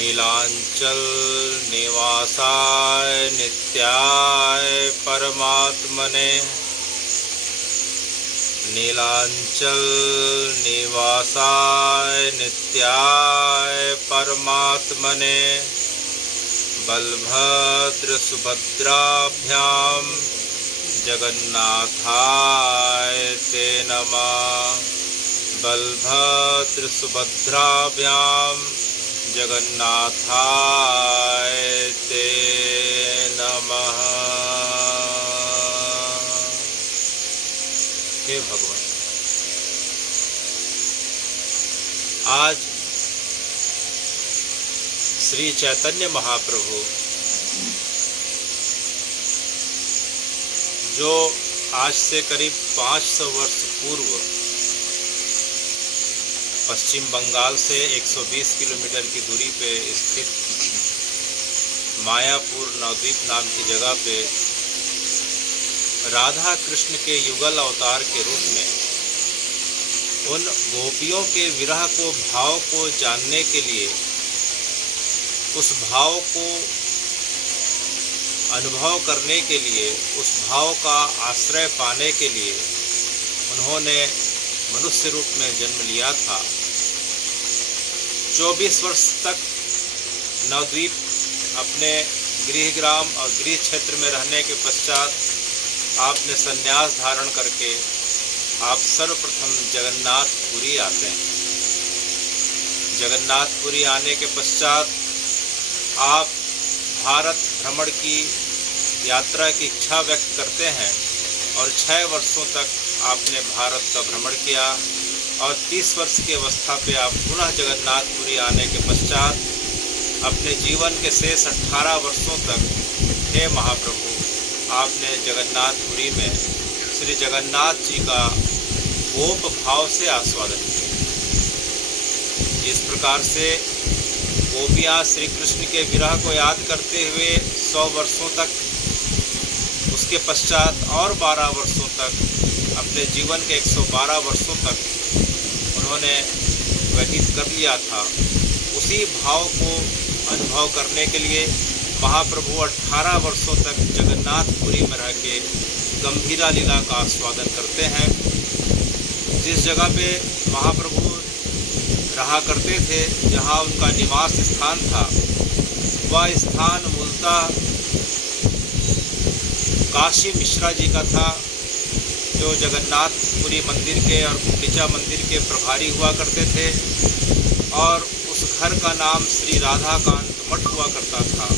नीलांचल निवासाय नित्याय परमात्मने नीलांचल निवासाय नित्याय परमात्मने बलभद्र सुभद्राभ्यां जगन्नाथाय ते नमः। बलभद्र सुभद्राभ्यां जगन्नाथाय ते नमः। हे भगवान, आज श्री चैतन्य महाप्रभु जो आज से करीब 500 वर्ष पूर्व पश्चिम बंगाल से 120 किलोमीटर की दूरी पे स्थित मायापुर नवद्वीप नाम की जगह पे राधा कृष्ण के युगल अवतार के रूप में उन गोपियों के विरह को भाव को जानने के लिए, उस भाव को अनुभव करने के लिए, उस भाव का आश्रय पाने के लिए उन्होंने मनुष्य रूप में जन्म लिया था। 24 वर्ष तक नवद्वीप अपने गृहग्राम और गृह क्षेत्र में रहने के पश्चात आपने संन्यास धारण करके आप सर्वप्रथम जगन्नाथपुरी आते हैं। जगन्नाथपुरी आने के पश्चात आप भारत भ्रमण की यात्रा की इच्छा व्यक्त करते हैं और 6 वर्षों तक आपने भारत का भ्रमण किया और 30 वर्ष की अवस्था पे आप पुनः जगन्नाथपुरी आने के पश्चात अपने जीवन के शेष 18 वर्षों तक हे महाप्रभु आपने जगन्नाथपुरी में श्री जगन्नाथ जी का गोप भाव से आस्वादन किया। इस प्रकार से गोपियाँ श्री कृष्ण के विरह को याद करते हुए 100 वर्षों तक, उसके पश्चात और 12 वर्षों तक, अपने जीवन के 112 वर्षों तक उन्होंने व्यतीत कर लिया था। उसी भाव को अनुभव करने के लिए महाप्रभु 18 वर्षों तक जगन्नाथपुरी में रह के गंभीरा लीला का आस्वादन करते हैं। जिस जगह पे महाप्रभु रहा करते थे, जहाँ उनका निवास स्थान था, वह स्थान मूलतः काशी मिश्रा जी का था, जो जगन्नाथपुरी मंदिर के और गुंडीचा मंदिर के प्रभारी हुआ करते थे और उस घर का नाम श्री राधाकांत मठ हुआ करता था।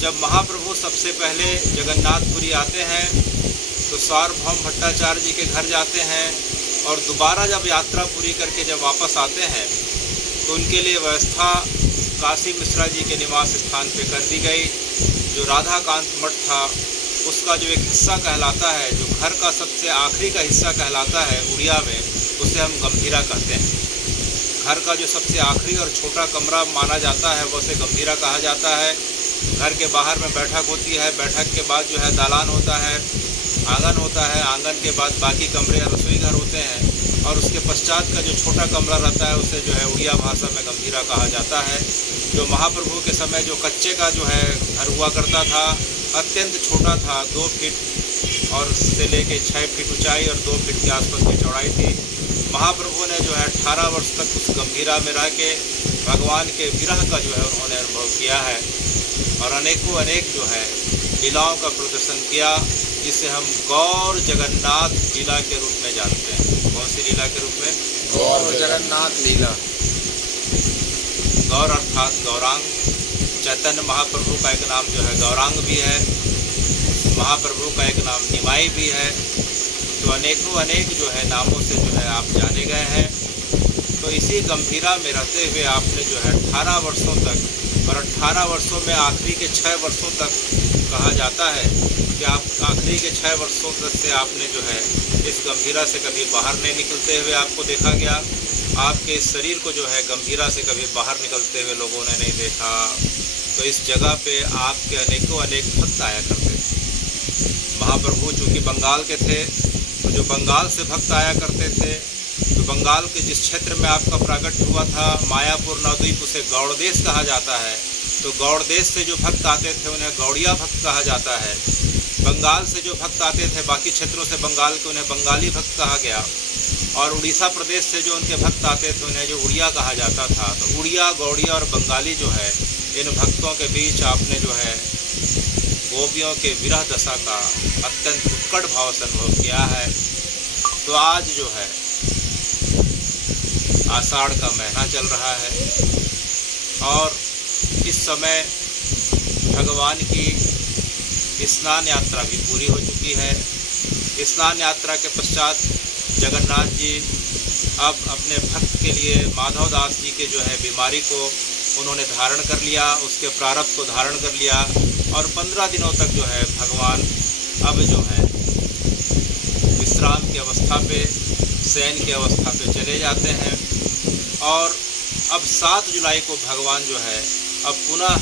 जब महाप्रभु सबसे पहले जगन्नाथपुरी आते हैं तो सार्वभौम भट्टाचार्य जी के घर जाते हैं और दोबारा जब यात्रा पूरी करके जब वापस आते हैं तो उनके लिए व्यवस्था काशी मिश्रा जी के निवास स्थान पे कर दी गई। जो राधाकांत मठ था उसका जो एक हिस्सा कहलाता है, जो घर का सबसे आखिरी का हिस्सा कहलाता है उड़िया में, उसे हम गंभीरा कहते हैं। घर का जो सबसे आखिरी और छोटा कमरा माना जाता है वो उसे गंभीरा कहा जाता है। घर के बाहर में बैठक होती है, बैठक के बाद जो है दालान होता है, आंगन होता है, आंगन के बाद बाकी कमरे या रसोई घर होते हैं और उसके पश्चात का जो छोटा कमरा रहता है उसे जो है उड़िया भाषा में गंभीरा कहा जाता है। जो महाप्रभु के समय जो कच्चे का जो है घर हुआ करता था, अत्यंत छोटा था, 2 फीट और से लेके 6 फीट ऊंचाई और 2 फीट के आसपास की चौड़ाई थी। महाप्रभु ने जो है 18 वर्ष तक उस गंभीरा में रह के भगवान के विरह का जो है उन्होंने अनुभव किया है और अनेकों अनेक जो है लीलाओं का प्रदर्शन किया, जिसे हम गौर जगन्नाथ लीला के रूप में जानते हैं। कौन सी लीला के रूप में? गौर जगन्नाथ लीला। गौर अर्थात गौरांग। चैतन्य महाप्रभु का एक नाम जो है गौरांग भी है, महाप्रभु का एक नाम निमाई भी है। तो अनेकों अनेक जो है नामों से जो है आप जाने गए हैं। तो इसी गंभीरा में रहते हुए आपने जो है 18 वर्षों तक, और 18 वर्षों में आखिरी के 6 वर्षों तक कहा जाता है कि आप आखिरी के 6 वर्षों तक से आपने जो है इस गंभीरा से कभी बाहर नहीं निकलते हुए आपको देखा गया। आपके इस शरीर को जो है गंभीरा से कभी बाहर निकलते हुए लोगों ने नहीं देखा। तो इस जगह पे आपके अनेकों अनेक भक्त आया करते थे। महाप्रभु चूँकि बंगाल के थे, तो जो बंगाल से भक्त आया करते थे तो बंगाल के जिस क्षेत्र में आपका प्राकट्य हुआ था मायापुर नवद्वीप, उसे गौड़ देश कहा जाता है। तो गौड़ देश से जो भक्त आते थे उन्हें गौड़िया भक्त कहा जाता है। बंगाल से जो भक्त आते थे बाकी क्षेत्रों से बंगाल के, उन्हें बंगाली भक्त कहा गया। और उड़ीसा प्रदेश से जो उनके भक्त आते थे उन्हें जो उड़िया कहा जाता था। तो उड़िया, गौड़िया और बंगाली जो है, इन भक्तों के बीच आपने जो है गोपियों के विरह दशा का अत्यंत उत्कट भाव से अनुभव किया है। तो आज जो है आषाढ़ का महीना चल रहा है और इस समय भगवान की स्नान यात्रा भी पूरी हो चुकी है। स्नान यात्रा के पश्चात जगन्नाथ जी अब अपने भक्त के लिए माधव दास जी के जो है बीमारी को उन्होंने धारण कर लिया, उसके प्रारब्ध को धारण कर लिया और 15 दिनों तक जो है भगवान अब जो है विश्राम की अवस्था पे, शयन की अवस्था पे चले जाते हैं। और अब 7 जुलाई को भगवान जो है अब पुनः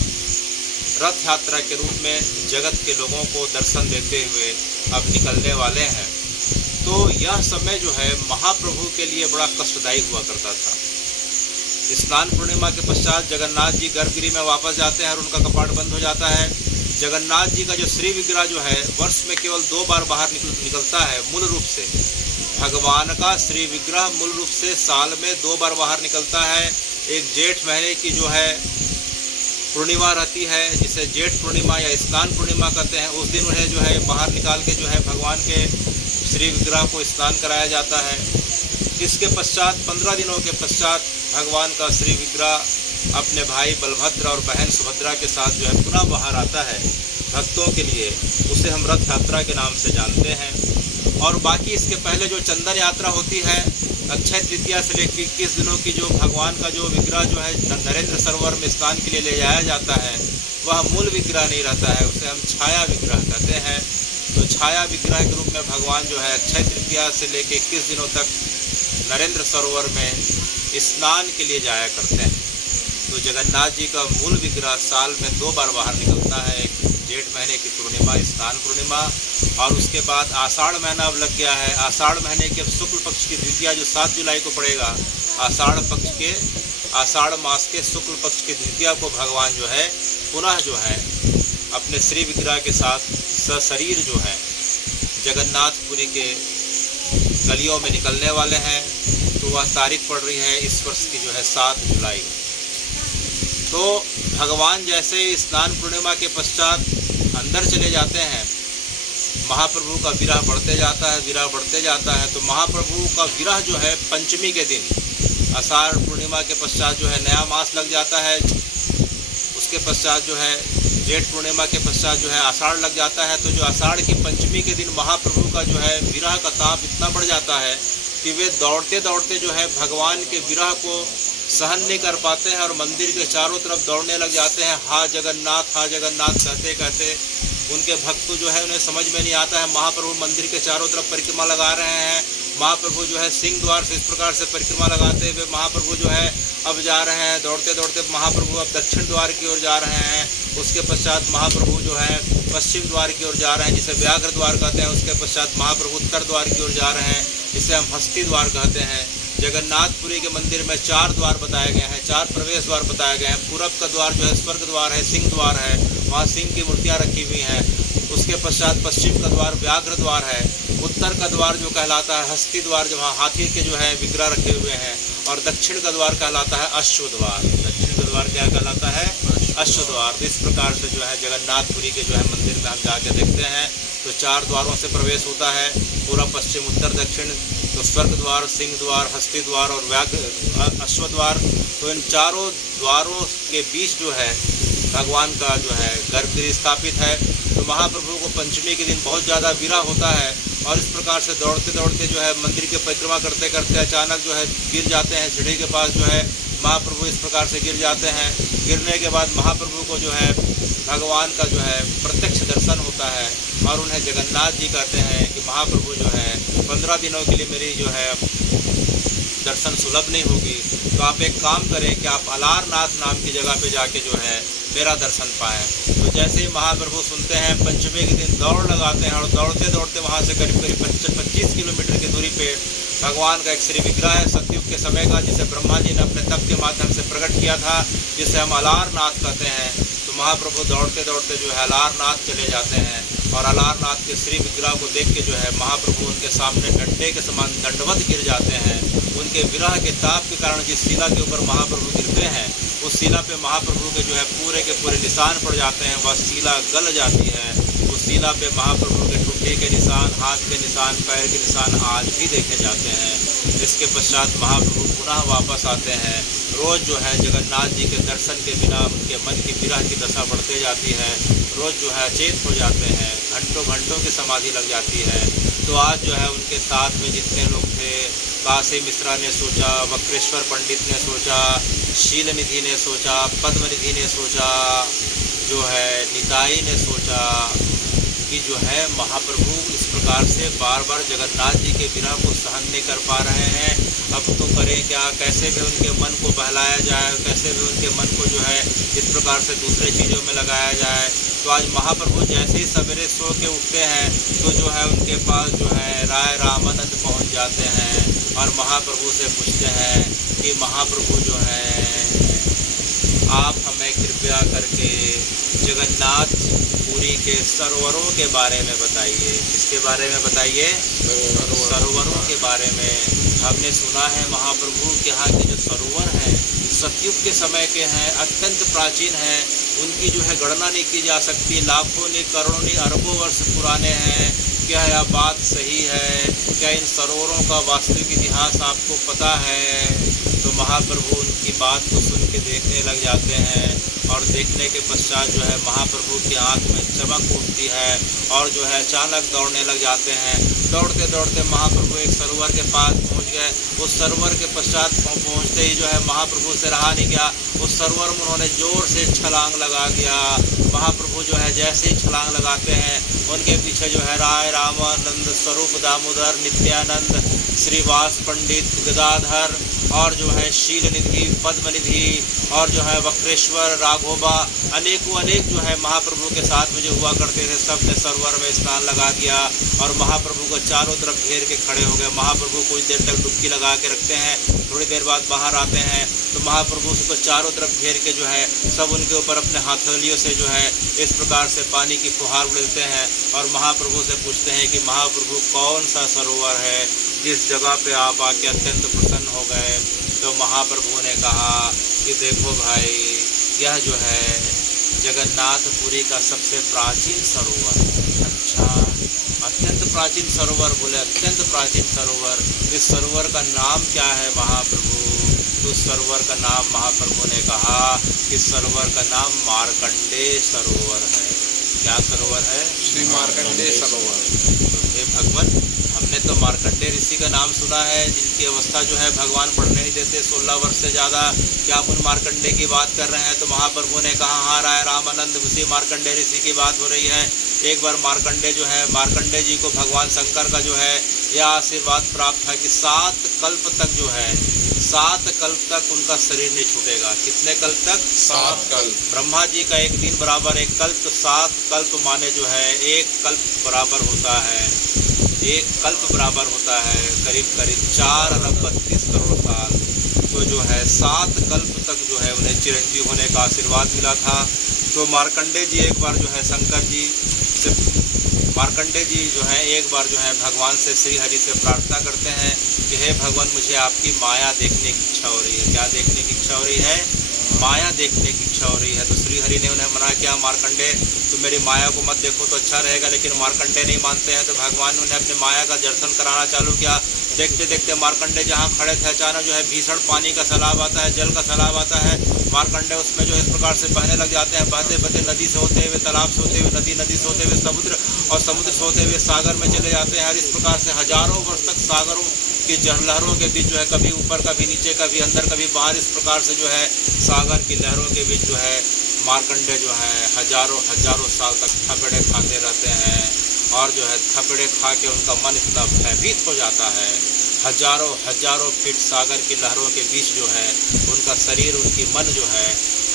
रथ यात्रा के रूप में जगत के लोगों को दर्शन देते हुए अब निकलने वाले हैं। तो यह समय जो है महाप्रभु के लिए बड़ा कष्टदायी हुआ करता था। स्नान पूर्णिमा के पश्चात जगन्नाथ जी गर्भगृह में वापस जाते हैं और उनका कपाट बंद हो जाता है। जगन्नाथ जी का जो श्री विग्रह जो है वर्ष में केवल 2 बार बाहर निकलता है। मूल रूप से भगवान का श्री विग्रह मूल रूप से साल में 2 बार बाहर निकलता है। एक जेठ महीने की जो है पूर्णिमा रहती है, जिसे जेठ पूर्णिमा या स्नान पूर्णिमा कहते हैं। उस दिन उन्हें जो है बाहर निकाल के जो है भगवान के श्री विग्रह को स्नान कराया जाता है। इसके पश्चात 15 दिनों के पश्चात भगवान का श्री विग्रह अपने भाई बलभद्र और बहन सुभद्रा के साथ जो है पुनः बाहर आता है भक्तों के लिए। उसे हम रथ यात्रा के नाम से जानते हैं। और बाकी इसके पहले जो चंदन यात्रा होती है अक्षय तृतीया से लेकर 21 दिनों की, जो भगवान का जो विग्रह जो है नरेंद्र सरोवर में स्नान के लिए ले जाया जाता है, वह मूल विग्रह नहीं रहता है, उसे हम छाया विग्रह कहते हैं। तो छाया विग्रह के रूप में भगवान जो है अक्षय तृतीया से लेकर 21 दिनों तक नरेंद्र सरोवर में स्नान के लिए जाया करते हैं। तो जगन्नाथ जी का मूल विग्रह साल में 2 बार बाहर निकलता है। एक जेठ महीने की पूर्णिमा, स्नान पूर्णिमा, और उसके बाद आषाढ़ महीना अब लग गया है। आषाढ़ महीने के शुक्ल पक्ष की द्वितीया जो 7 जुलाई को पड़ेगा, आषाढ़ मास के शुक्ल पक्ष की द्वितीया को भगवान जो है पुनः जो है अपने श्री विग्रह के साथ सशरीर जो है जगन्नाथपुरी के गलियों में निकलने वाले हैं। तो वह तारीख पड़ रही है इस वर्ष की जो है 7 जुलाई। तो भगवान जैसे ही स्नान पूर्णिमा के पश्चात अंदर चले जाते हैं, महाप्रभु का विरह बढ़ते जाता है। तो महाप्रभु का विरह जो है पंचमी के दिन, आषाढ़ पूर्णिमा के पश्चात जो है नया मास लग जाता है। उसके पश्चात जो है जेठ पूर्णिमा के पश्चात जो है आषाढ़ लग जाता है। तो जो आषाढ़ की पंचमी के दिन महाप्रभु का जो है विरह का ताप इतना बढ़ जाता है कि वे दौड़ते दौड़ते जो है भगवान के विरह को सहन नहीं कर पाते हैं और मंदिर के चारों तरफ दौड़ने लग जाते हैं। हा जगन्नाथ कहते कहते उनके भक्त जो है उन्हें समझ में नहीं आता है महाप्रभु मंदिर के चारों तरफ परिक्रमा लगा रहे हैं। महाप्रभु जो है सिंह द्वार से इस प्रकार से परिक्रमा लगाते हुए महाप्रभु जो है अब जा रहे हैं, दौड़ते दौड़ते महाप्रभु अब दक्षिण द्वार की ओर जा रहे हैं। उसके पश्चात महाप्रभु जो है पश्चिम द्वार की ओर जा रहे हैं, जिसे व्याघ्र द्वार कहते हैं। उसके पश्चात महाप्रभु उत्तर द्वार की ओर जा रहे हैं, जिसे हम हस्ती द्वार कहते हैं। जगन्नाथपुरी के मंदिर में 4 द्वार बताए गए हैं, 4 प्रवेश द्वार बताए गए हैं। पूरब का द्वार जो है स्वर्ग द्वार है, सिंह द्वार है, वहाँ सिंह की मूर्तियाँ रखी हुई हैं। उसके पश्चात पश्चिम का द्वार व्याघ्र द्वार है। उत्तर का द्वार जो कहलाता है हस्ती द्वार, जहाँ हाथी के जो है विग्रह रखे हुए हैं। और दक्षिण का द्वार कहलाता है अश्व द्वार। दक्षिण का द्वार क्या कहलाता है? अश्व द्वार। तो इस प्रकार से जो है जगन्नाथपुरी के जो है मंदिर में हम जाके देखते हैं तो 4 द्वारों से प्रवेश होता है, पूर्व पश्चिम उत्तर दक्षिण। तो स्वर्ग द्वार, सिंह द्वार, हस्ती द्वार और व्याघ्र अश्व द्वार। तो इन चारों द्वारों के बीच जो है भगवान का जो है गर्भगृह स्थापित है। तो महाप्रभु को पंचमी के दिन बहुत ज़्यादा विरह होता है और इस प्रकार से दौड़ते दौड़ते जो है मंदिर की परिक्रमा करते करते अचानक जो है गिर जाते हैं। सीढ़ी के पास जो है महाप्रभु इस प्रकार से गिर जाते हैं। गिरने के बाद महाप्रभु को जो है भगवान का जो है प्रत्यक्ष दर्शन होता है और उन्हें जगन्नाथ जी कहते हैं कि महाप्रभु जो है 15 दिनों के लिए मेरी जो है दर्शन सुलभ नहीं होगी, तो आप एक काम करें कि आप अलारनाथ नाम की जगह पे जाके जो है मेरा दर्शन पाएँ। तो जैसे ही महाप्रभु सुनते हैं पंचमी के दिन दौड़ लगाते हैं और दौड़ते दौड़ते वहाँ से करीब 25 किलोमीटर की दूरी पे भगवान का एक श्री विग्रह है सतयुग के समय का, जिसे ब्रह्मा जी ने अपने तप के माध्यम से प्रकट किया था, जिसे हम अलारनाथ कहते हैं। तो महाप्रभु दौड़ते दौड़ते जो है अलारनाथ चले जाते हैं और अलारनाथ के श्री विग्रह को देख के जो है महाप्रभु उनके सामने डंडे के समान दंडवत गिर जाते हैं। उनके विरह के ताप के कारण जिस शिला के ऊपर महाप्रभु गिरते हैं, उस शिला पे महाप्रभु के जो है पूरे के पूरे निशान पड़ जाते हैं। वह शिला गल जाती है। उस शिला पे महाप्रभु के ठुड्डे के निशान, हाथ के निशान, पैर के निशान आज भी देखे जाते हैं। इसके पश्चात महाप्रभु पुनः वापस आते हैं। रोज़ जो है जगन्नाथ जी के दर्शन के बिना उनके मन की विरह की दशा बढ़ते जाती है। रोज़ जो है अचेत हो जाते हैं, घंटों घंटों की समाधि लग जाती है। तो आज जो है उनके साथ में जितने लोग थे, काशी मिश्रा ने सोचा, वक्रेश्वर पंडित ने सोचा, शील निधि ने सोचा, पद्मनिधि ने सोचा, जो है निताई ने सोचा कि जो है महाप्रभु इस प्रकार से बार बार जगन्नाथ जी के विरह को सहन नहीं कर पा रहे हैं। अब तो करें क्या, कैसे भी उनके मन को बहलाया जाए, कैसे भी उनके मन को जो है इस प्रकार से दूसरे चीज़ों में लगाया जाए। तो आज महाप्रभु जैसे ही सवेरे सो के उठते हैं तो जो है उनके पास जो है राय रामानंद पहुंच जाते हैं और महाप्रभु से पूछते हैं कि महाप्रभु जो है आप हमें कृपया करके जगन्नाथ पुरी के सरोवरों के बारे में बताइए। किसके बारे में बताइए? सरोवरों के बारे में। हमने सुना है महाप्रभु के यहाँ के जो सरोवर हैं सतयुग के समय के हैं, अत्यंत प्राचीन हैं, उनकी जो है गणना नहीं की जा सकती, लाखों नहीं करोड़ों नहीं अरबों वर्ष पुराने हैं। क्या यह बात सही है? क्या इन सरोवरों का वास्तविक इतिहास आपको पता है? तो महाप्रभु उनकी बात को सुन के देखने लग जाते हैं और देखने के पश्चात जो है महाप्रभु की आंख में चमक उठती है और जो है अचानक दौड़ने लग जाते हैं। दौड़ते दौड़ते महाप्रभु एक सरोवर के पास पहुंच गए। उस सरोवर के पश्चात पहुंचते ही जो है महाप्रभु से रहा नहीं गया, उस सरोवर में उन्होंने जोर से छलांग लगा दिया। महाप्रभु जो है जैसे ही छलांग लगाते हैं उनके पीछे जो है राय रामानंद, स्वरूप दामोदर, नित्यानंद, श्रीवास पंडित, गदाधर और जो है शील निधि, पद्मनिधि और जो है वक्रेश्वर, राघोबा, अनेकों अनेक जो है महाप्रभु के साथ में जो हुआ करते थे, सब ने सरोवर में स्नान लगा दिया और महाप्रभु को चारों तरफ घेर के खड़े हो गए। महाप्रभु कुछ देर तक डुबकी लगा के रखते हैं, थोड़ी देर बाद बाहर आते हैं तो महाप्रभु उसको चारों तरफ घेर के जो है सब उनके ऊपर अपने हथेलियों से जो है इस प्रकार से पानी की फुहार उड़ेलते हैं और महाप्रभु से पूछते हैं कि महाप्रभु कौन सा सरोवर है जिस जगह पे आप आके अत्यंत प्रसन्न हो गए। तो महाप्रभु ने कहा कि देखो भाई, यह जो है जगन्नाथपुरी का सबसे प्राचीन सरोवर है। अच्छा, अत्यंत प्राचीन सरोवर? बोले अत्यंत प्राचीन सरोवर। इस सरोवर का नाम क्या है महाप्रभु? तो उस सरोवर का नाम महाप्रभु ने कहा कि सरोवर का नाम मार्कंडेय सरोवर है। क्या सरोवर है? श्री मार्कंडेय सरोवर। तो हे भगवान, हमने तो मार्कंडेय ऋषि का नाम सुना है जिनकी अवस्था जो है भगवान बढ़ने नहीं देते 16 वर्ष से ज़्यादा। क्या आप उन मार्कंडेय की बात कर रहे हैं? तो महाप्रभु ने कहा हाँ, राय रामानंद उसी मार्कंडेय ऋषि की बात हो रही है। एक बार मार्कंडेय जो है, मार्कंडेय जी को भगवान शंकर का जो है यह आशीर्वाद प्राप्त है कि 7 कल्प तक जो है, 7 कल्प तक उनका शरीर नहीं छूटेगा। कितने कल्प तक? 7 कल्प। ब्रह्मा जी का एक दिन बराबर एक कल्प, तो 7 कल्प माने जो है एक कल्प बराबर होता है, एक कल्प बराबर होता है करीब करीब 4 अरब 32 करोड़ साल। तो जो है 7 कल्प तक जो है उन्हें चिरंजीव होने का आशीर्वाद मिला था। तो मार्कंडेय जी एक बार जो है शंकर जी से, मार्कंडेय जी जो है एक बार जो है भगवान से, श्री हरि से प्रार्थना करते हैं कि हे भगवान, मुझे आपकी माया देखने की इच्छा हो रही है। क्या देखने की इच्छा हो रही है? माया देखने की इच्छा हो रही है। तो श्री हरि ने उन्हें मना किया, मार्कंडेय तुम मेरी माया को मत देखो तो अच्छा रहेगा। लेकिन मार्कंडेय नहीं मानते हैं तो भगवान ने उन्हें अपनी माया का दर्शन कराना चालू किया। देखते देखते मार्कंडेय जहाँ खड़े थे अचानक जो है भीषण पानी का सैलाब आता है, जल का सैलाब आता है। मार्कंडेय उसमें जो इस प्रकार से बहने लग जाते हैं, बहते बहते नदी से होते हुए, तालाब से होते हुए नदी, नदी से होते हुए समुद्र और समुद्र से होते हुए सागर में चले जाते हैं। इस प्रकार से हजारों वर्ष तक सागरों की लहरों के बीच जो है कभी ऊपर कभी नीचे, कभी अंदर कभी बाहर, इस प्रकार से जो है सागर की लहरों के बीच जो है मार्कंडेय जो है हजारों साल तक थपेड़े खाते रहते हैं और जो है थपेड़े खा के उनका मन इतना भयभीत हो जाता है। हजारों फीट सागर की लहरों के बीच जो है उनका शरीर, उनकी मन जो है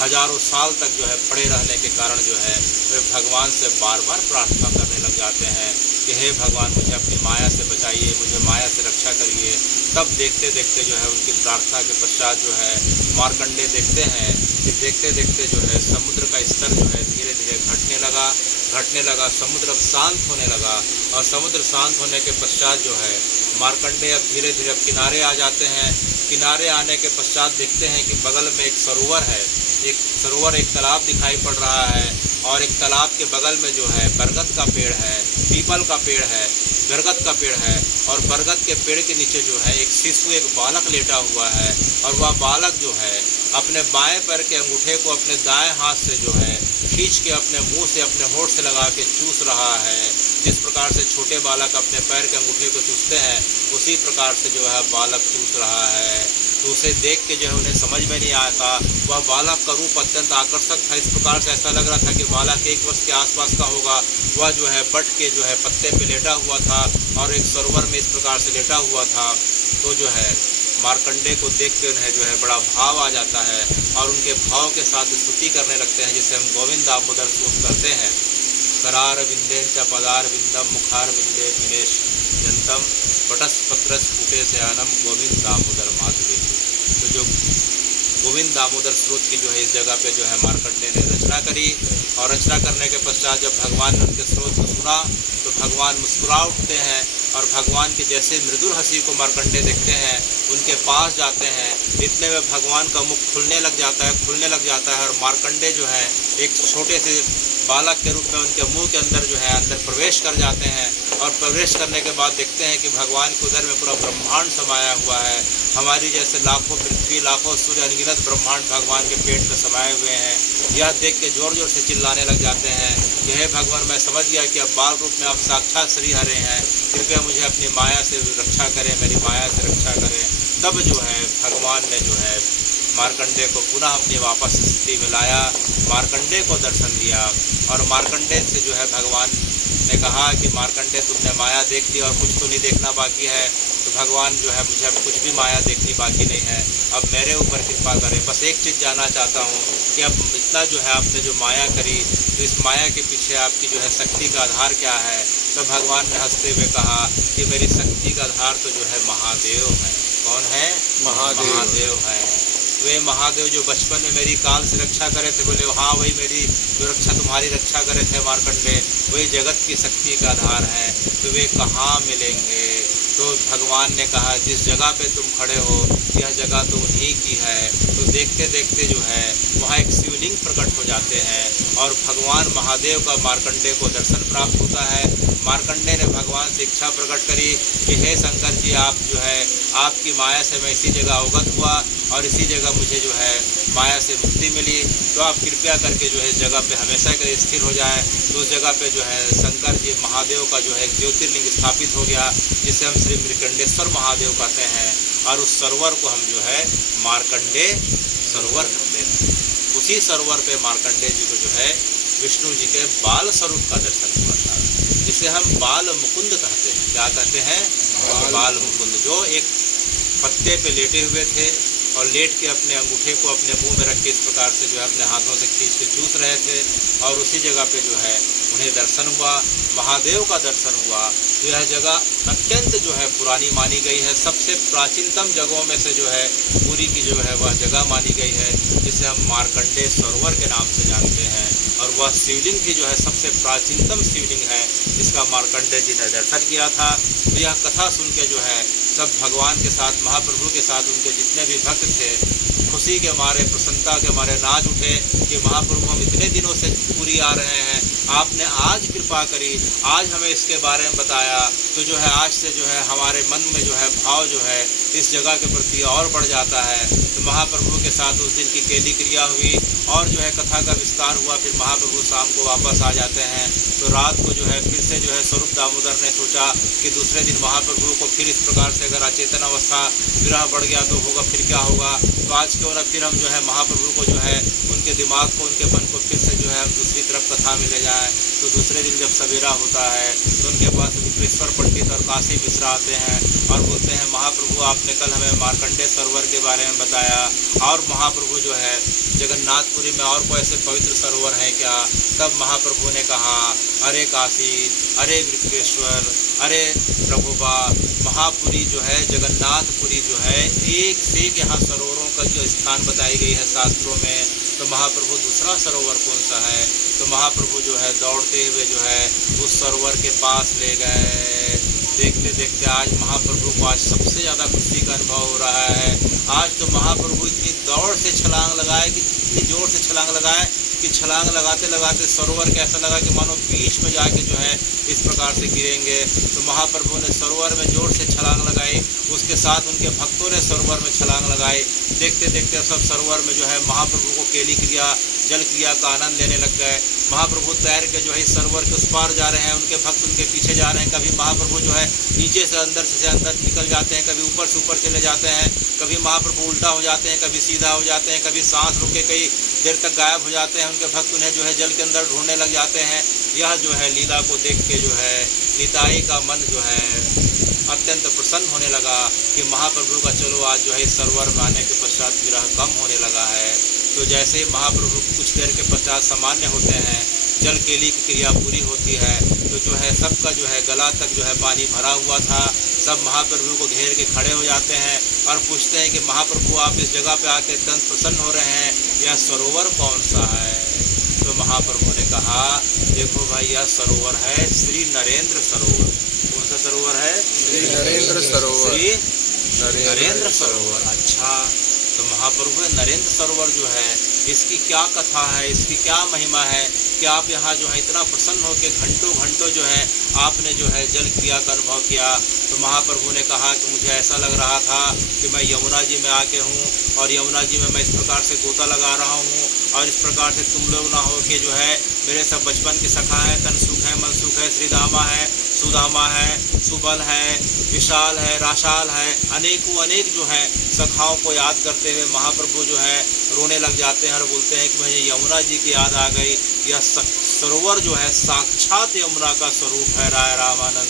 हजारों साल तक जो है पड़े रहने के कारण जो है वे भगवान से बार बार प्रार्थना करने लग जाते हैं कि हे भगवान, मुझे अपनी माया से बचाइए, मुझे माया से रक्षा करिए। तब देखते देखते जो है उनकी प्रार्थना के पश्चात जो है मार्कंडेय देखते हैं कि देखते देखते जो है समुद्र का स्तर जो है धीरे धीरे घटने लगा, समुद्र अब शांत होने लगा। और समुद्र शांत होने के पश्चात जो है मार्कंडेय अब धीरे धीरे किनारे आ जाते हैं। किनारे आने के पश्चात देखते हैं कि बगल में एक सरोवर है, एक तालाब दिखाई पड़ रहा है। और एक तालाब के बगल में जो है बरगद का पेड़ है, पीपल का पेड़ है, बरगद का पेड़ है। और बरगद के पेड़ के नीचे जो है एक शिशु, एक बालक लेटा हुआ है। और वह बालक जो है अपने बाएं पैर के अंगूठे को अपने दाएं हाथ से जो है खींच के अपने मुंह से, अपने होठ से लगा के चूस रहा है। जिस प्रकार से छोटे बालक अपने पैर के अंगूठे को चूसते हैं, उसी प्रकार से जो है बालक चूस रहा है। तो उसे देख के जो है उन्हें समझ में नहीं आता। वह बालक का रूप अत्यंत आकर्षक था। इस प्रकार से ऐसा लग रहा था कि बालक 1 वर्ष के आसपास का होगा। वह जो है बट के जो है पत्ते पे लेटा हुआ था और एक सरोवर में इस प्रकार से लेटा हुआ था। तो जो है मार्कंडेय को देख के उन्हें जो है बड़ा भाव आ जाता है और उनके भाव के साथ स्तुति करने लगते हैं, जिसे हम गोविंद दामोदर स्तुति करते हैं। करार विंदेन च पदार विंदम मुखार विंदे दिनेश जंतम बटस पत्रस फूटे से आनम गोविंद दामोदर माधवे। तो जो गोविंद दामोदर स्रोत की जो है इस जगह पे जो है मार्कंडेय ने रचना करी। और रचना करने के पश्चात जब भगवान ने उनके स्रोत को सुना तो भगवान मुस्कुरा उठते हैं और भगवान के जैसे मृदुल हंसी को मार्कंडेय देखते हैं, उनके पास जाते हैं। इतने में भगवान का मुख खुलने लग जाता है और मार्कंडेय जो है एक छोटे से बालक के रूप में उनके मुंह के अंदर जो है अंदर प्रवेश कर जाते हैं। और प्रवेश करने के बाद देखते हैं कि भगवान के उदर में पूरा ब्रह्मांड समाया हुआ है। हमारी जैसे लाखों पृथ्वी, लाखों सूर्य, अनगिनत ब्रह्मांड भगवान के पेट में समाये हुए हैं। यह देख के जोर जोर से चिल्लाने लग जाते हैं कि हे भगवान, मैं समझ गया कि अब बाल रूप में आप साक्षात श्री हरे हैं, कृपया मुझे अपनी माया से रक्षा करें, मेरी माया से रक्षा करें। तब जो है भगवान ने जो है मार्कंडेय को पुनः अपनी वापस स्थिति में लाया, मार्कंडेय को दर्शन दिया। और मार्कंडेय से जो है भगवान ने कहा कि मार्कंडेय, तुमने माया देख ली और कुछ तो नहीं देखना बाकी है। तो भगवान जो है, मुझे अब कुछ भी माया देखनी बाकी नहीं है, अब मेरे ऊपर कृपा करें। बस एक चीज़ जानना चाहता हूँ कि अब इतना जो है आपने जो माया करी, तो इस माया के पीछे आपकी जो है शक्ति का आधार क्या है। तो भगवान ने हंसते हुए कहा कि मेरी शक्ति का आधार तो जो है महादेव है। कौन है? महादेव है। वे महादेव जो बचपन में मेरी काल से रक्षा करे थे, बोले हाँ वही मेरी जो रक्षा तुम्हारी रक्षा करे थे मार्कंडेय, वही जगत की शक्ति का आधार है। तो वे कहाँ मिलेंगे? तो भगवान ने कहा जिस जगह पे तुम खड़े हो यह जगह तो उन्हीं की है। तो देखते देखते जो है वहाँ एक शिवलिंग प्रकट हो जाते हैं और भगवान महादेव का मार्कंडेय को दर्शन प्राप्त होता है। मार्कंडेय ने भगवान से इच्छा प्रकट करी कि हे शंकर जी, आप जो है आपकी माया से मैं इसी जगह अवगत हुआ और इसी जगह मुझे जो है माया से मुक्ति मिली, तो आप कृपया करके जो है इस जगह पे हमेशा के लिए स्थिर हो जाएं। तो उस जगह पे जो है शंकर जी महादेव का जो है एक ज्योतिर्लिंग स्थापित हो गया, जिसे हम श्री मृकंडेश्वर महादेव कहते हैं। और उस सरोवर को हम जो है मार्कंडेय सरोवर कहते हैं। उसी सरोवर पे मार्कंडेय जी को जो है विष्णु जी के बाल स्वरूप का दर्शन हुआ था, जिसे हम बाल मुकुंद कहते हैं। क्या कहते हैं? बाल मुकुंद, जो एक पत्ते पे लेटे हुए थे और लेट के अपने अंगूठे को अपने मुंह में रख के इस प्रकार से जो है अपने हाथों से खींच के चूस रहे थे। और उसी जगह पे जो है उन्हें दर्शन हुआ, महादेव का दर्शन हुआ। तो यह जगह अत्यंत जो है पुरानी मानी गई है, सबसे प्राचीनतम जगहों में से जो है पूरी की जो है वह जगह मानी गई है, जिसे हम मार्कंडेय सरोवर के नाम से जानते हैं। और वह शिवलिंग की जो है सबसे प्राचीनतम शिवलिंग है, जिसका मार्कंडेय जी ने दर्शन किया था। तो यह कथा सुन के जो है सब भगवान के साथ, महाप्रभु के साथ उनके जितने भी भक्त थे खुशी के मारे, प्रसन्नता के मारे नाच उठे कि महाप्रभु, हम इतने दिनों से पूरी आ रहे हैं, आपने आज कृपा करी, आज हमें इसके बारे में बताया। तो जो है आज से जो है हमारे मन में जो है भाव जो है इस जगह के प्रति और बढ़ जाता है। तो महाप्रभु के साथ उस दिन की केली क्रिया हुई और जो है कथा का विस्तार हुआ। फिर महाप्रभु शाम को वापस आ जाते हैं। तो रात को जो है फिर से जो है स्वरूप दामोदर ने सोचा कि दूसरे दिन महाप्रभु को फिर इस प्रकार से अगर अचेतन अवस्था विरह बढ़ गया तो होगा, फिर क्या होगा। तो आज क्यों ना फिर हम जो है महाप्रभु को जो है उनके दिमाग को, उनके मन को फिर से जो है हम दूसरी तरफ कथा में ले जाएँ। तो दूसरे दिन जब सवेरा होता है तो उनके पास विश्वेश्वर पंडित और काशी मिश्रा आते हैं और बोलते हैं महाप्रभु, आप आपने कल हमें मार्कंडेय सरोवर के बारे में बताया, और महाप्रभु जो है जगन्नाथपुरी में और कोई ऐसे पवित्र सरोवर हैं क्या? तब महाप्रभु ने कहा, अरे काशी, अरे वृक्षेश्वर, अरे प्रभुबा, महापुरी जो है जगन्नाथपुरी जो है एक से एक यहाँ सरोवरों का जो स्थान बताई गई है शास्त्रों में, तो महाप्रभु दूसरा सरोवर कौन सा है? तो महाप्रभु जो है दौड़ते हुए जो है उस सरोवर के पास ले गए। देखते देखते आज महाप्रभु को आज सबसे ज़्यादा खुशी का अनुभव हो रहा है। आज तो महाप्रभु इतनी दौड़ से छलांग लगाए, कि इतनी जोर से छलांग लगाए कि छलांग लगाते लगाते सरोवर के ऐसा लगा कि मानो बीच में जाके जो है इस प्रकार से गिरेंगे। तो महाप्रभु ने सरोवर में जोर से छलांग लगाई, उसके साथ उनके भक्तों ने सरोवर में छलांग लगाई। देखते देखते सब सरोवर में जो है महाप्रभु को केली क्रिया, जल क्रिया का आनंद लेने लग गए। महाप्रभु तैर के जो है इस सरोवर के उस पार जा रहे हैं, उनके भक्त उनके पीछे जा रहे हैं। कभी महाप्रभु जो है नीचे से अंदर निकल जाते हैं, कभी ऊपर से ऊपर चले जाते हैं, कभी महाप्रभु उल्टा हो जाते हैं, कभी सीधा हो जाते हैं, कभी सांस रुक के कई देर तक गायब हो जाते हैं। उनके भक्त उन्हें जो है जल के अंदर ढूंढने लग जाते हैं। यह जो है लीला को देख के जो है निताई का मन जो है अत्यंत प्रसन्न होने लगा कि महाप्रभु का चलो आज जो है इस सरोवर में आने के पश्चात विरह कम होने लगा है। तो जैसे ही महाप्रभु कुछ देर के पश्चात सामान्य होते हैं, जल केली की क्रिया पूरी होती है, तो जो है सबका जो है गला तक जो है पानी भरा हुआ था। सब महाप्रभु को घेर के खड़े हो जाते हैं और पूछते हैं कि महाप्रभु आप इस जगह पे आके अत्यंत प्रसन्न हो रहे हैं, यह सरोवर कौन सा है? तो महाप्रभु ने कहा, देखो भाई यह सरोवर है श्री नरेंद्र सरोवर। कौन सा सरोवर है? श्री नरेंद्र सरोवर। श्री नरेंद्र सरोवर। अच्छा, तो महाप्रभु नरेंद्र सरोवर जो है इसकी क्या कथा है, इसकी क्या महिमा है कि आप यहाँ जो है इतना प्रसन्न होकर घंटों घंटों जो है आपने जो है जल क्रिया का अनुभव किया। तो महाप्रभु ने कहा कि मुझे ऐसा लग रहा था कि मैं यमुना जी में आके हूँ और यमुना जी में मैं इस प्रकार से गोता लगा रहा हूँ, और इस प्रकार से तुम लोग ना हो कि जो है मेरे सब बचपन के सखा हैं, तन सुख है, मन सुख है, श्रीदामा है, सुदामा है, सुबल है, विशाल है, राशाल है, अनेकों अनेक जो है सखाओं को याद करते हुए महाप्रभु जो है रोने लग जाते हैं और बोलते हैं कि मुझे यमुना जी की याद आ गई। यह सरोवर जो है साक्षात यमुना का स्वरूप है राय रामानंद,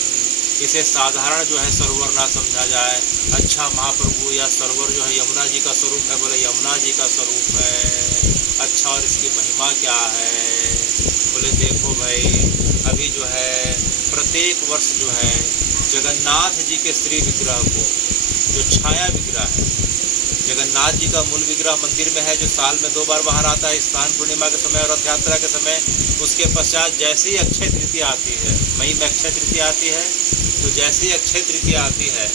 इसे साधारण जो है सरोवर ना समझा जाए। अच्छा महाप्रभु यह सरोवर जो है यमुना जी का स्वरूप है? बोले यमुना जी का स्वरूप है। अच्छा, और इसकी महिमा क्या है? बोले देखो भाई, अभी जो है प्रत्येक वर्ष जो है जगन्नाथ जी के श्री विग्रह को, जो छाया विग्रह है, जगन्नाथ जी का मूल विग्रह मंदिर में है जो साल में 2 बार बाहर आता है, स्नान पूर्णिमा के समय और रथ यात्रा के समय। उसके पश्चात जैसे ही अक्षय तृतीया आती है, मई में अक्षय तृतीया आती है, तो जैसे ही अक्षय तृतीया आती है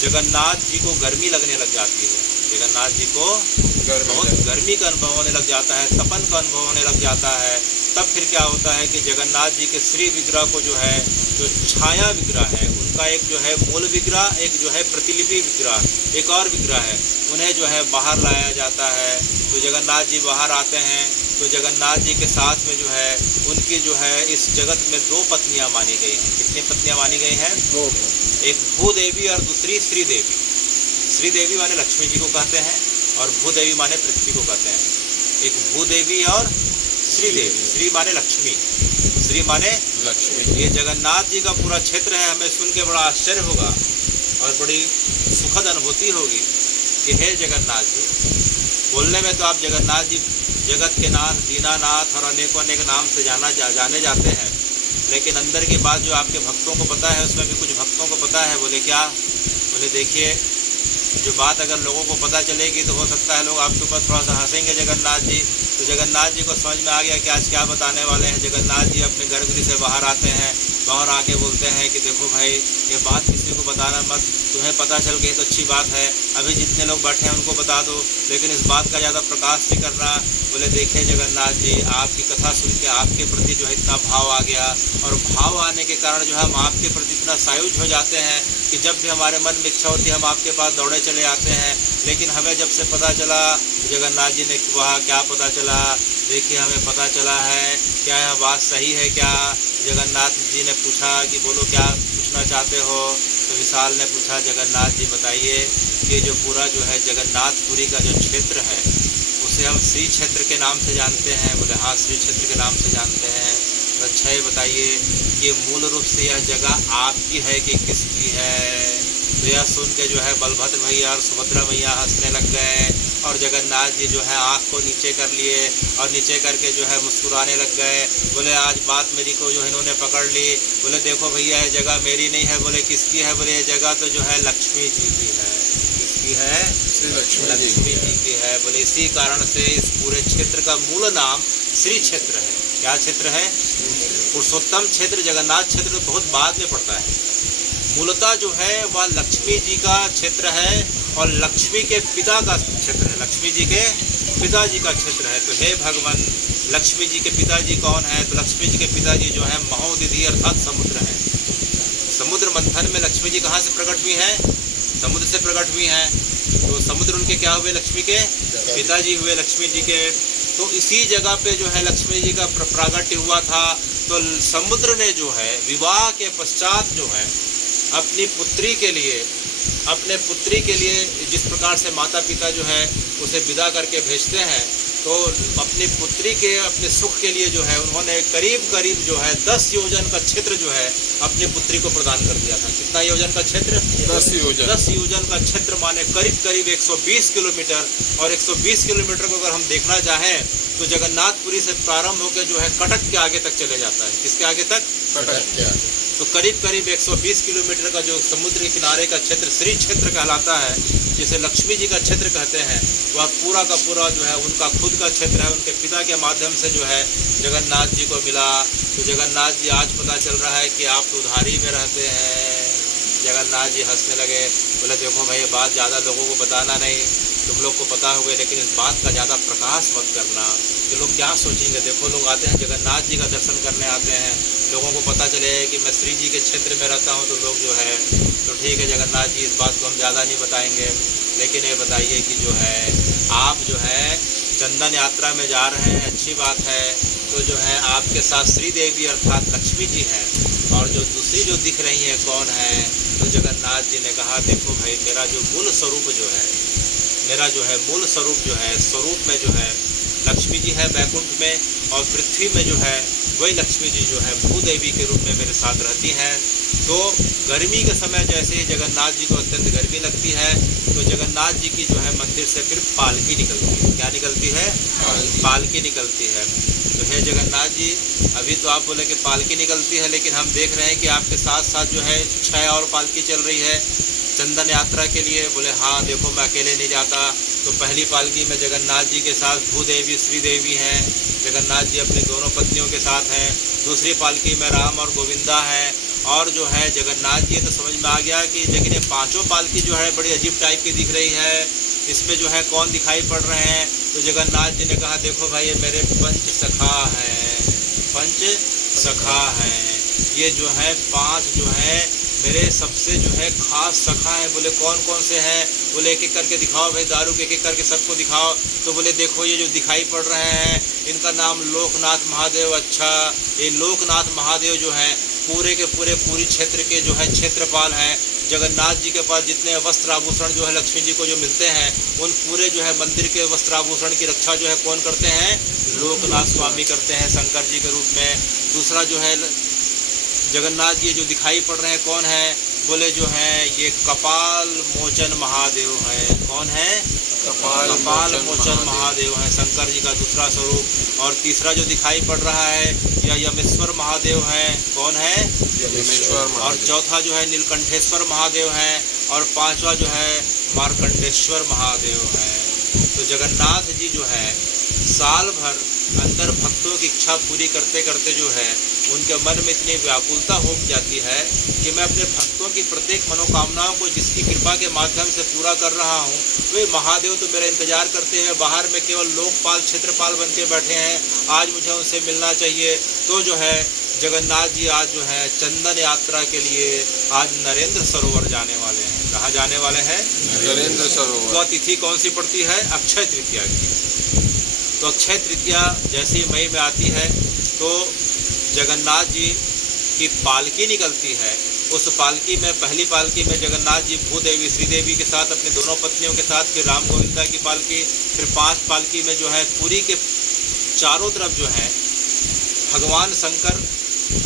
जगन्नाथ जी को गर्मी लगने लग जाती है। जगन्नाथ जी को बहुत गर्मी का अनुभव होने लग जाता है, तपन का अनुभव होने लग जाता है। तब फिर क्या होता है कि जगन्नाथ जी के श्री विग्रह को जो है, जो छाया विग्रह है, उनका एक जो है मूल विग्रह, एक जो है प्रतिलिपि विग्रह, एक और विग्रह है, उन्हें जो है बाहर लाया जाता है। तो जगन्नाथ जी बाहर आते हैं, तो जगन्नाथ जी के साथ में जो है उनकी जो है इस जगत में 2 पत्नियां मानी गई हैं। कितनी पत्नियां मानी गई हैं? 2। एक भूदेवी और दूसरी श्रीदेवी। श्रीदेवी माने लक्ष्मी जी को कहते हैं और भूदेवी माने पृथ्वी को कहते हैं। एक भूदेवी और श्रीदेवी। श्री माने लक्ष्मी, श्री माने लक्ष्मी। ये जगन्नाथ जी का पूरा क्षेत्र है। हमें सुन के बड़ा आश्चर्य होगा और बड़ी सुखद अनुभूति होगी कि हे जगन्नाथ जी, बोलने में तो आप जगन्नाथ जी जगत के नाथ, दीनानाथ और अनेकों अनेक नाम से जाने जाते हैं, लेकिन अंदर की बात जो आपके भक्तों को पता है, उसमें भी कुछ भक्तों को पता है। बोले क्या? बोले देखिए, जो बात अगर लोगों को पता चलेगी तो हो सकता है लोग आपके ऊपर थोड़ा सा हंसेंगे जगन्नाथ जी। तो जगन्नाथ जी को समझ में आ गया कि आज क्या बताने वाले हैं। जगन्नाथ जी अपने गर्भगृह से बाहर आते हैं, बाहर आके बोलते हैं कि देखो भाई, ये बात किसी को बताना मत, तुम्हें पता चल गई तो अच्छी बात है, अभी जितने लोग बैठे हैं उनको बता दो, लेकिन इस बात का ज़्यादा प्रकाश नहीं करना। बोले देखिए जगन्नाथ जी, आपकी कथा सुन के आपके प्रति जो है इतना भाव आ गया, और भाव आने के कारण जो है हम आपके प्रति इतना सायुज हो जाते हैं कि जब भी हमारे मन में इच्छा होती है हम आपके पास दौड़े चले आते हैं। लेकिन हमें जब से पता चला, जगन्नाथ जी ने कहा क्या पता चला? देखिए हमें पता चला है, क्या यह बात सही है क्या? जगन्नाथ जी ने पूछा कि बोलो क्या पूछना चाहते हो? तो विशाल ने पूछा, जगन्नाथ जी बताइए, ये जो पूरा जो है जगन्नाथपुरी का जो क्षेत्र है उसे हम श्री क्षेत्र के नाम से जानते हैं। बोले हाँ, श्री क्षेत्र के नाम से जानते हैं। अच्छा ये बताइए, ये मूल रूप से यह जगह आपकी है कि किसकी है? तो यह सुन के जो है बलभद्र भैया और सुभद्रा मैया हंसने लग गए और जगन्नाथ जी जो है आँख को नीचे कर लिए और नीचे करके जो है मुस्कुराने लग गए। बोले आज बात मेरी को जो है इन्होंने पकड़ ली। बोले देखो भैया ये जगह मेरी नहीं है। बोले किसकी है? बोले ये जगह तो जो है लक्ष्मी जी की है। किसकी है? लक्ष्मी जी की है। बोले इसी कारण से इस पूरे क्षेत्र का मूल नाम श्री क्षेत्र है। क्या क्षेत्र है? पुरुषोत्तम क्षेत्र जगन्नाथ क्षेत्र बहुत बाद में पड़ता है। मूलतः जो है वह लक्ष्मी जी का क्षेत्र है और लक्ष्मी के पिता का क्षेत्र है। लक्ष्मी जी के पिताजी का क्षेत्र है। तो हे भगवान, लक्ष्मी जी के पिताजी कौन है? तो लक्ष्मी जी के पिताजी जो है महोदधि अर्थात समुद्र है। समुद्र मंथन में लक्ष्मी जी कहाँ से प्रकट हुई हैं? समुद्र से प्रकट हुई हैं। तो समुद्र उनके क्या हुए? लक्ष्मी के पिताजी हुए लक्ष्मी जी के। तो इसी जगह पे जो है लक्ष्मी जी का प्रागट्य हुआ था। तो समुद्र ने जो है विवाह के पश्चात जो है अपनी पुत्री के लिए जिस प्रकार से माता पिता जो है उसे विदा करके भेजते हैं, तो अपनी पुत्री के अपने सुख के लिए जो है उन्होंने करीब जो है 10 योजन का क्षेत्र जो है अपनी पुत्री को प्रदान कर दिया था। कितना योजन का क्षेत्र? 10 योजन का क्षेत्र माने करीब 120 किलोमीटर। और 120 किलोमीटर को अगर हम देखना चाहें तो जगन्नाथपुरी से प्रारंभ होकर जो है कटक के आगे तक चले जाता है। किसके आगे तक? कटक के आगे। तो करीब 120 किलोमीटर का जो समुद्र के किनारे का क्षेत्र श्री क्षेत्र कहलाता है, जिसे लक्ष्मी जी का क्षेत्र कहते हैं, वह पूरा का पूरा जो है उनका खुद का क्षेत्र है। उनके पिता के माध्यम से जो है जगन्नाथ जी को मिला। तो जगन्नाथ जी आज पता चल रहा है कि आप तो उधारी में रहते हैं। जगन्नाथ जी हंसने लगे। बोले देखो भाई बात ज़्यादा लोगों को बताना नहीं, तुम लोग को पता होगा, लेकिन इस बात का ज़्यादा प्रकाश मत करना कि लोग क्या सोचेंगे। देखो लोग आते हैं जगन्नाथ जी का दर्शन करने आते हैं, लोगों को पता चले कि मैं श्री जी के क्षेत्र में रहता हूँ, तो लोग जो है तो ठीक है जगन्नाथ जी इस बात को हम ज़्यादा नहीं बताएंगे। लेकिन ये बताइए कि जो है आप जो है चंदन यात्रा में जा रहे हैं, अच्छी बात है। तो जो है आपके साथ श्री देवी अर्थात लक्ष्मी जी हैं, और जो दूसरी जो दिख रही है कौन है? तो जगन्नाथ जी ने कहा देखो भाई मेरा जो मूल स्वरूप जो है, मेरा जो है मूल स्वरूप जो है, स्वरूप में जो है लक्ष्मी जी है बैकुंठ में, और पृथ्वी में जो है वही लक्ष्मी जी जो है भूदेवी के रूप में मेरे साथ रहती हैं। तो गर्मी के समय जैसे ही जगन्नाथ जी को अत्यंत गर्मी लगती है, तो जगन्नाथ जी की जो है मंदिर से फिर पालकी निकलती है। क्या निकलती है? पालकी निकलती है। तो हे जगन्नाथ जी, अभी तो आप बोले कि पालकी निकलती है, लेकिन हम देख रहे हैं कि आपके साथ साथ जो है 6 और पालकी चल रही है चंदन यात्रा के लिए। बोले हाँ देखो मैं अकेले नहीं जाता। तो पहली पालकी में जगन्नाथ जी के साथ भूदेवी श्रीदेवी हैं, जगन्नाथ जी अपनी दोनों पत्नियों के साथ हैं। दूसरी पालकी में राम और गोविंदा हैं, और जो है जगन्नाथ जी तो समझ में आ गया कि लेकिन ये पांचों पालकी जो है बड़ी अजीब टाइप की दिख रही है, इसमें जो है कौन दिखाई पड़ रहे हैं? तो जगन्नाथ जी ने कहा देखो भाई ये मेरे पंच सखा हैं, पंच सखा हैं। ये जो है 5 जो है मेरे सबसे जो है खास सखा है। बोले कौन कौन से हैं? बोले एक एक करके दिखाओ भाई, दारू के एक एक करके सबको दिखाओ। तो बोले देखो ये जो दिखाई पड़ रहे हैं इनका नाम लोकनाथ महादेव। अच्छा, ये लोकनाथ महादेव जो हैं पूरे के पूरे पूरी क्षेत्र के जो है क्षेत्रपाल हैं। जगन्नाथ जी के पास जितने वस्त्र आभूषण जो है लक्ष्मी जी को जो मिलते हैं, उन पूरे जो है मंदिर के वस्त्र आभूषण की रक्षा जो है कौन करते हैं? लोकनाथ स्वामी करते हैं शंकर जी के रूप में। दूसरा जो है जगन्नाथ जी जो दिखाई पड़ रहे हैं कौन है? बोले जो है ये कपाल मोचन महादेव हैं। कौन है? कपाल मोचन महादेव हैं, शंकर जी का दूसरा स्वरूप। और तीसरा जो दिखाई पड़ रहा है यह यमेश्वर महादेव हैं। कौन है? यमेश्वर। और चौथा जो है नीलकंठेश्वर महादेव हैं, और 5वां जो है मार्कंडेश्वर महादेव हैं। तो जगन्नाथ जी जो है साल भर अंदर भक्तों की इच्छा पूरी करते करते जो है उनके मन में इतनी व्याकुलता हो जाती है कि मैं अपने भक्तों की प्रत्येक मनोकामनाओं को जिसकी कृपा के माध्यम से पूरा कर रहा हूँ, वे महादेव तो मेरा इंतजार करते हैं, बाहर में केवल लोकपाल क्षेत्रपाल बन के बैठे हैं, आज मुझे उनसे मिलना चाहिए। तो जो है जगन्नाथ जी आज जो है चंदन यात्रा के लिए आज नरेंद्र सरोवर जाने वाले हैं। कहाँ जाने वाले हैं? नरेंद्र सरोवर। तो तिथि कौन सी पड़ती है? अक्षय तृतीया की। तो अक्षय तृतीया जैसे ही मई में आती है तो जगन्नाथ जी की पालकी निकलती है। उस पालकी में पहली पालकी में जगन्नाथ जी भूदेवी श्रीदेवी के साथ अपनी दोनों पत्नियों के साथ, फिर राम गोविंदा की पालकी, फिर 5 पालकी में जो है पूरी के चारों तरफ जो है भगवान शंकर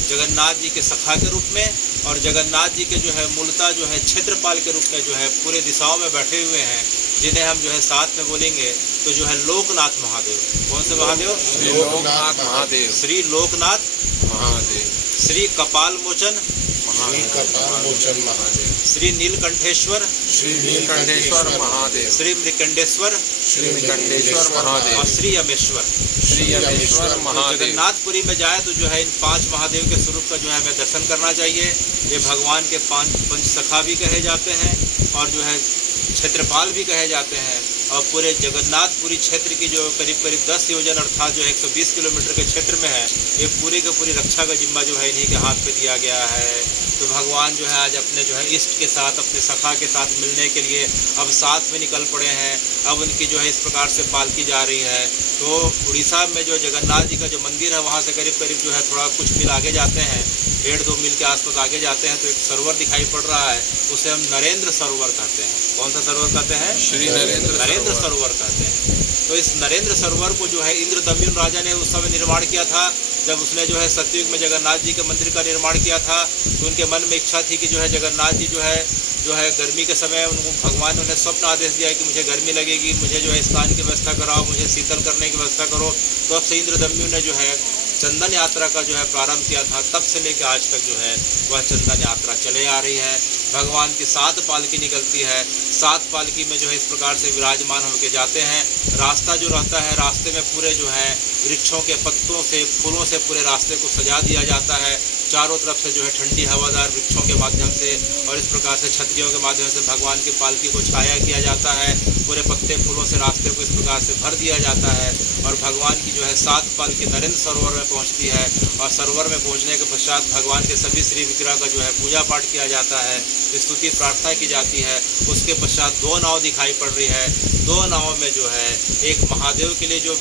जगन्नाथ जी के सखा के रूप में और जगन्नाथ जी के जो है मूलतः जो है क्षेत्रपाल के रूप में जो है पूरे दिशाओं में बैठे हुए हैं, जिन्हें हम जो है साथ में बोलेंगे तो जो है लोकनाथ महादेव। कौन से महादेव? श्री लोकनाथ महादेव, श्री लोकनाथ महादेव, श्री कपाल मोचन श्री कपाल मोचन महादेव, श्री नीलकंठेश्वर, श्री नीलकंठेश्वर महादेव, श्री मृकंडेश्वर श्री मृकंडेश्वर महादेव, और श्री यमेश्वर। श्री यमेश्वर तो महादेव। जगन्नाथपुरी में जाए तो जो है इन 5 महादेव के स्वरूप का जो है हमें दर्शन करना चाहिए। ये भगवान के 5 पंच सखा भी कहे जाते हैं और जो है क्षेत्रपाल भी कहे जाते हैं। और पूरे जगन्नाथपुरी क्षेत्र की जो करीब करीब 10 योजन अर्थात जो 120 किलोमीटर के क्षेत्र में है, ये पूरी की पूरी रक्षा का जिम्मा जो है इन्हीं के हाथ पे दिया गया है। तो भगवान जो है आज अपने जो है इष्ट के साथ, अपने सखा के साथ मिलने के लिए अब साथ में निकल पड़े हैं। अब उनकी जो है इस प्रकार से पालकी जा रही है। तो उड़ीसा में जो जगन्नाथ जी का जो मंदिर है वहाँ से करीब करीब जो है थोड़ा कुछ मील आगे जाते हैं, 1.5-2 मील के आसपास आगे जाते हैं तो एक सरोवर दिखाई पड़ रहा है, उसे हम नरेंद्र सरोवर कहते हैं। कौन सा सरोवर कहते हैं? श्री नरेंद्र सरोवर कहते हैं। तो इस नरेंद्र सरोवर को जो है इंद्रदम्युन राजा ने उस समय निर्माण किया था। जब उसने जो है सतयुग में जगन्नाथ जी के मंदिर का निर्माण किया था तो उनके मन में इच्छा थी कि जो है जगन्नाथ जी जो है गर्मी के समय उनको भगवान ने उन्हें स्वप्न आदेश दिया कि मुझे गर्मी लगेगी, मुझे जो है स्नान की व्यवस्था कराओ, मुझे शीतल करने की व्यवस्था करो। तो अब से इंद्रदम्युन ने जो है चंदन यात्रा का जो है प्रारंभ किया था। तब से लेकर आज तक जो है वह चंदन यात्रा चले आ रही है। भगवान की 7 पालकी निकलती है। 7 पालकी में जो है इस प्रकार से विराजमान होकर जाते हैं। रास्ता जो रहता है, रास्ते में पूरे जो है वृक्षों के पत्तों से, फूलों से पूरे रास्ते को सजा दिया जाता है। चारों तरफ से जो है ठंडी हवादार वृक्षों के माध्यम से और इस प्रकार से छतरियों के माध्यम से भगवान की पालकी को छाया किया जाता है। पूरे पत्ते फूलों से रास्ते को इस प्रकार से भर दिया जाता है और भगवान की जो है 7 पालकी नरेंद्र सरोवर में पहुंचती है। और सरोवर में पहुंचने के पश्चात भगवान के सभी श्री विग्रह का जो है पूजा पाठ किया जाता है, स्तुति प्रार्थना की जाती है। उसके पश्चात 2 नाव दिखाई पड़ रही है। 2 नाव में जो है एक महादेव के लिए जो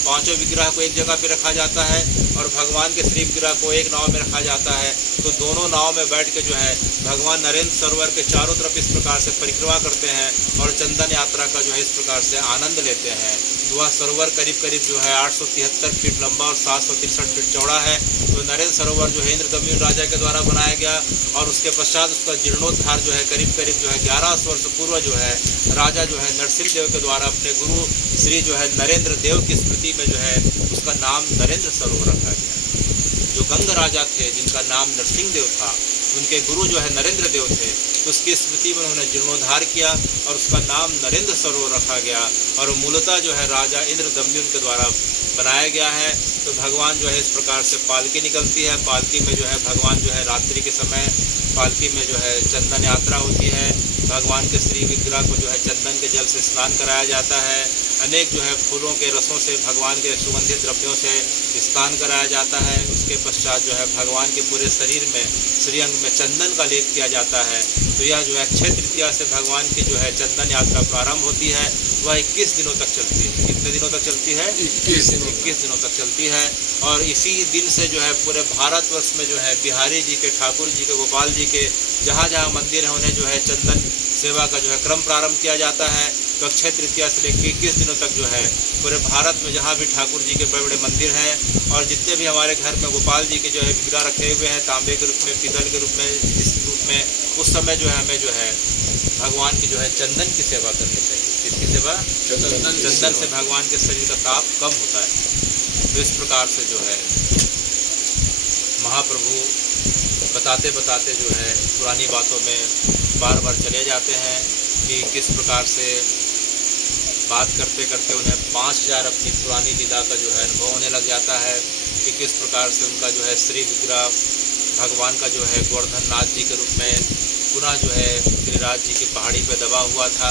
5 विग्रह को एक जगह पे रखा जाता है और भगवान के श्री विग्रह को एक नाव में रखा जाता है। तो दोनों नाव में बैठ के जो है भगवान नरेंद्र सरोवर के चारों तरफ इस प्रकार से परिक्रमा करते हैं और चंदन यात्रा का जो है इस प्रकार से आनंद लेते हैं। तो वह सरोवर करीब करीब जो है 873 फीट लंबा और 763 फीट चौड़ा है। तो नरेंद्र सरोवर जो है इंद्रदम्युन राजा के द्वारा बनाया गया और उसके पश्चात उसका जीर्णोद्धार जो है करीब करीब जो है 1100 वर्ष पूर्व जो है राजा जो है नरसिंह देव के द्वारा अपने गुरु श्री जो है नरेंद्र देव की स्मृति में जो है उसका नाम नरेंद्र सरोवर रखा गया। जो गंग राजा थे जिनका नाम नरसिंह देव था, उनके गुरु जो है नरेंद्र देव थे, तो उसकी स्मृति में उन्होंने जीर्णोद्धार किया और उसका नाम नरेंद्र सरोवर रखा गया। और मूलतः जो है राजा इंद्रदम्युन के द्वारा बनाया गया है। तो भगवान जो है इस प्रकार से पालकी निकलती है। पालकी में जो है भगवान जो है रात्रि के समय पालकी में जो है चंदन यात्रा होती है। भगवान के श्री विग्रह को जो है चंदन के जल से स्नान कराया जाता है। अनेक जो है फूलों के रसों से, भगवान के सुगंधित द्रव्यों से स्नान कराया जाता है। उसके पश्चात जो है भगवान के पूरे शरीर में, श्रीअंग में चंदन का लेप किया जाता है। तो यह जो है अक्षय तृतीया से भगवान की जो है चंदन यात्रा प्रारंभ होती है। वह 21 दिनों तक चलती है। कितने दिनों तक चलती है? 21 दिनों तक चलती है। और इसी दिन से जो है पूरे भारतवर्ष में जो है बिहारी जी के, ठाकुर जी के, गोपाल जी के जहाँ जहाँ मंदिर है उन्हें जो है चंदन सेवा का जो है क्रम प्रारंभ किया जाता है। तो अक्षय तृतीया से लेकर 21 दिनों तक जो है पूरे भारत में जहाँ भी ठाकुर जी के बड़े बड़े मंदिर हैं और जितने भी हमारे घर में गोपाल जी के जो है विग्रह रखे हुए हैं, तांबे के रूप में, पीतल के रूप में, इस रूप में, उस समय जो है हमें जो है भगवान की जो है चंदन की सेवा करनी चाहिए। किसकी सेवा? चंदन से भगवान के शरीर का ताप कम होता है। तो इस प्रकार से जो है महाप्रभु बताते बताते जो है पुरानी बातों में बार बार चले जाते हैं कि किस प्रकार से बात करते करते उन्हें 5000 अपनी पुरानी लीला का जो है अनुभव होने लग जाता है कि किस प्रकार से उनका जो है श्री विग्रह भगवान का जो है गोवर्धन नाथ जी के रूप में पुनः जो है गिरिराज जी की पहाड़ी पर दबा हुआ था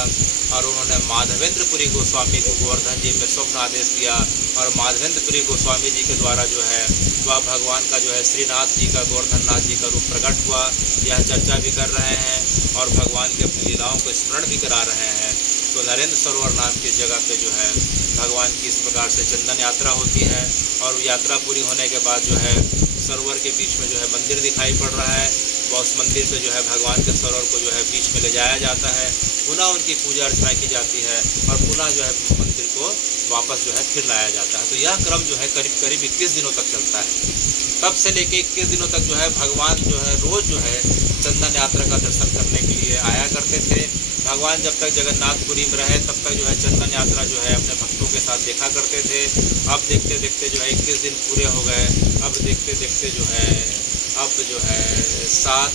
और उन्होंने माधवेंद्रपुरी गोस्वामी को गोवर्धन जी में स्वप्न आदेश दिया और माधवेंद्रपुरी गोस्वामी जी के द्वारा जो है वह भगवान का जो है श्रीनाथ जी का, गोवर्धन नाथ जी का रूप प्रकट हुआ। यह चर्चा भी कर रहे हैं और भगवान की अपनी लीलाओं को स्मरण भी करा रहे हैं। तो नरेंद्र सरोवर नाम की जगह पे जो है भगवान की इस प्रकार से चंदन यात्रा होती है और यात्रा पूरी होने के बाद जो है सरोवर के बीच में जो है मंदिर दिखाई पड़ रहा है। उस मंदिर पे जो है भगवान के सरोवर को जो है बीच में ले जाया जाता है, पुनः उनकी पूजा अर्चना की जाती है और पुनः जो है मंदिर को वापस जो है फिर लाया जाता है। तो यह क्रम जो है करीब करीब 21 दिनों तक चलता है। तब से लेके 21 दिनों तक जो है भगवान जो है रोज़ जो है चंदन यात्रा का दर्शन करने के लिए आया करते थे। भगवान जब तक जगन्नाथपुरी में रहे तब तक जो है चंदन यात्रा जो है अपने भक्तों के साथ देखा करते थे। अब देखते देखते जो है 21 दिन पूरे हो गए। अब देखते देखते जो है 7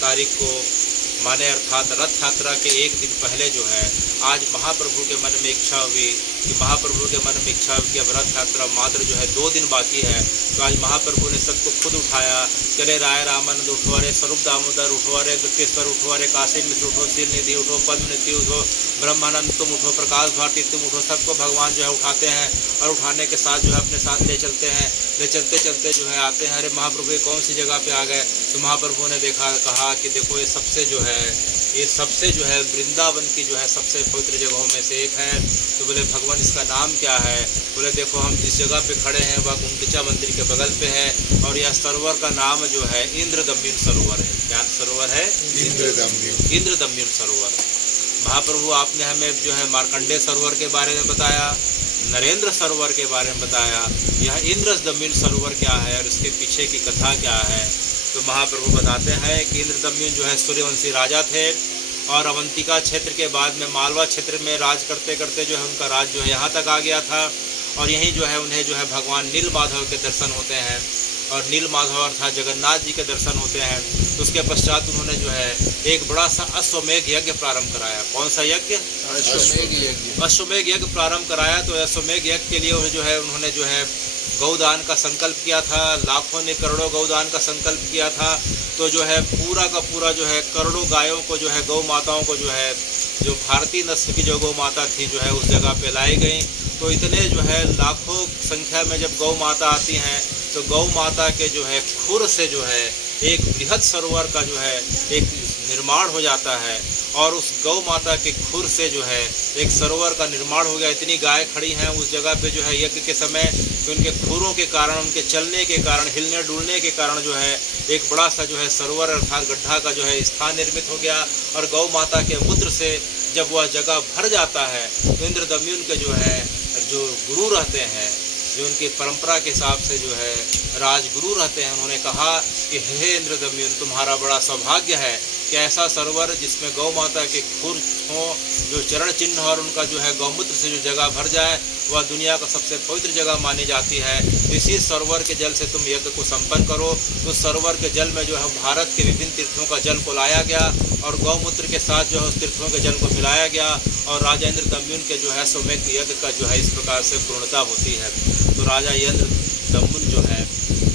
तारीख को माने अर्थात रथ यात्रा के एक दिन पहले जो है आज महाप्रभु के मन में इच्छा हुई कि अब रथ यात्रा मात्र जो है 2 दिन बाकी है। तो आज महाप्रभु ने सबको खुद उठाया, चले राय रामानंद उठो, रे स्वरूप दामोदर उठो, रे गुप्तेश्वर उठो, रे काशी मिश्र उठो, शिव निधि उठो, पद्मनिधि उठो, ब्रह्मानंद तुम उठो, प्रकाश भारती तुम उठो। सबको भगवान जो है उठाते हैं और उठाने के साथ जो है अपने साथ ले चलते हैं। ले चलते चलते जो है आते हैं, अरे महाप्रभु ये कौन सी जगह पे आ गए। तो महाप्रभु ने कहा कि देखो ये सबसे जो है वृंदावन की जो है सबसे पवित्र जगहों में से एक है। तो बोले भगवान इसका नाम क्या है। बोले देखो हम जिस जगह पे खड़े हैं वह गुंडीचा मंदिर के बगल पे है और यह सरोवर का नाम जो है इंद्रदम्युन सरोवर है। क्या सरोवर है? इंद्रदम्युन सरोवर। महाप्रभु आपने हमें जो है मार्कंडेय सरोवर के बारे में बताया, नरेंद्र सरोवर के बारे में बताया, यह इंद्रदम्युन सरोवर क्या है और इसके पीछे की कथा क्या है। तो महाप्रभु बताते हैं कि इंद्रदम्युन जो है सूर्यवंशी राजा थे और अवंतिका क्षेत्र के बाद में मालवा क्षेत्र में राज करते करते जो है उनका राज जो है यहाँ तक आ गया था और यहीं जो है उन्हें जो है भगवान नील माधव के दर्शन होते हैं और नील माधव अर्थात जगन्नाथ जी के दर्शन होते हैं। तो उसके पश्चात उन्होंने जो है एक बड़ा सा अश्वमेघ यज्ञ प्रारंभ कराया। कौन सा यज्ञ? अश्वमेघ यज्ञ प्रारंभ कराया। तो अश्वमेघ यज्ञ के लिए जो है उन्होंने जो है गौदान का संकल्प किया था, लाखों ने करोड़ों गौदान का संकल्प किया था। तो जो है पूरा का पूरा जो है करोड़ों गायों को जो है गौ माताओं को जो है जो भारतीय नस्ल की जो गौ माता थी जो है उस जगह पे लाई गई। तो इतने जो है लाखों संख्या में जब गौ माता आती हैं तो गौ माता के जो है खुर से जो है एक बृहद सरोवर का जो है एक निर्माण हो जाता है और उस गौ माता के खुर से जो है एक सरोवर का निर्माण हो गया। इतनी गाय खड़ी हैं उस जगह पे जो है यज्ञ के समय तो उनके खुरों के कारण, उनके चलने के कारण, हिलने डुलने के कारण जो है एक बड़ा सा जो है सरोवर अर्थात गड्ढा का जो है स्थान निर्मित हो गया। और गौ माता के मूत्र से जब वह जगह भर जाता है तो इंद्रदम्युन के जो है जो गुरु रहते हैं, जो उनकी परंपरा के हिसाब से जो है राजगुरु रहते हैं, उन्होंने कहा कि हे इंद्रदम्युन तुम्हारा बड़ा सौभाग्य है कि ऐसा सरोवर जिसमें गौ माता के खुर हों, जो चरण चिन्ह और उनका जो है गौमूत्र से जो जगह भर जाए वह दुनिया का सबसे पवित्र जगह मानी जाती है। इसी सरोवर के जल से तुम यज्ञ को संपन्न करो। तो सरोवर के जल में जो है भारत के विभिन्न तीर्थों का जल को लाया गया और गौमूत्र के साथ जो है उस तीर्थों के जल को मिलाया गया और राजा इंद्रदम्युन के जो है अश्वमेघ यज्ञ का जो है इस प्रकार से पूर्णता होती है। तो राजा इंद्रदम्युन जो है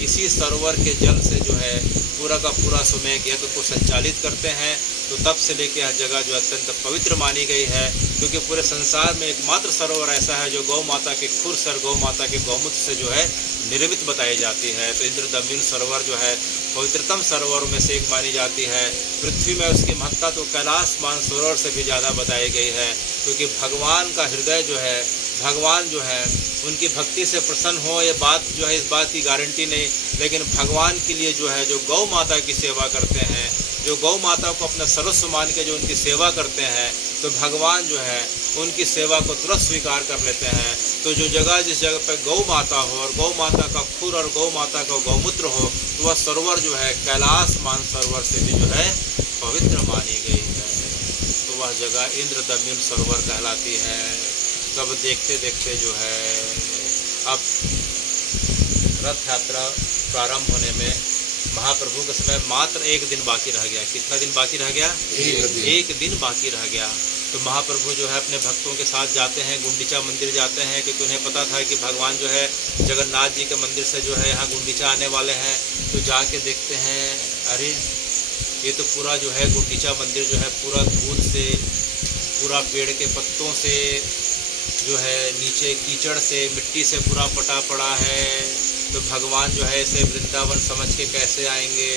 इसी सरोवर के जल से जो है पूरा का पूरा अश्वमेघ यज्ञ को संचालित करते हैं। तो तब से लेकर यह जगह जो अत्यंत पवित्र मानी गई है क्योंकि पूरे संसार में एकमात्र सरोवर ऐसा है जो गौ माता के खुर से और गौ माता के गौमूत्र से जो है निर्मित बताई जाती है। तो इंद्रदम्युन सरोवर जो है पवित्रतम सरोवरों में से एक मानी जाती है। पृथ्वी में उसकी महत्ता तो कैलाश मानसरोवर से भी ज़्यादा बताई गई है क्योंकि भगवान का हृदय जो है, भगवान जो है उनकी भक्ति से प्रसन्न हो ये बात जो है इस बात की गारंटी नहीं, लेकिन भगवान के लिए जो है जो गौ माता की सेवा करते हैं, जो गौ माता को अपना सर्वस्व मान के जो उनकी सेवा करते हैं तो भगवान जो है उनकी सेवा को तुरंत स्वीकार कर लेते हैं। तो जो जगह जिस जगह पर गौ माता हो और गौ माता का खुर और गौ माता का गौमूत्र हो तो वह सरोवर जो है कैलाश मानसरोवर से भी जो है पवित्र मानी गई है। तो वह जगह इंद्रदम्युन सरोवर कहलाती है। तब देखते देखते जो है अब रथ यात्रा प्रारंभ होने में महाप्रभु के समय मात्र 1 दिन बाकी रह गया। कितना दिन बाकी रह गया? 1 दिन बाकी रह गया। तो महाप्रभु जो है अपने भक्तों के साथ जाते हैं, गुंडीचा मंदिर जाते हैं क्योंकि उन्हें पता था कि भगवान जो है जगन्नाथ जी के मंदिर से जो है यहाँ गुंडीचा आने वाले हैं। तो जाके देखते हैं अरे ये तो पूरा जो है गुंडीचा मंदिर जो है पूरा धूल से, पूरा पेड़ के पत्तों से जो है नीचे कीचड़ से, मिट्टी से पूरा पटा पड़ा है। तो भगवान जो है इसे वृंदावन समझ के कैसे आएंगे?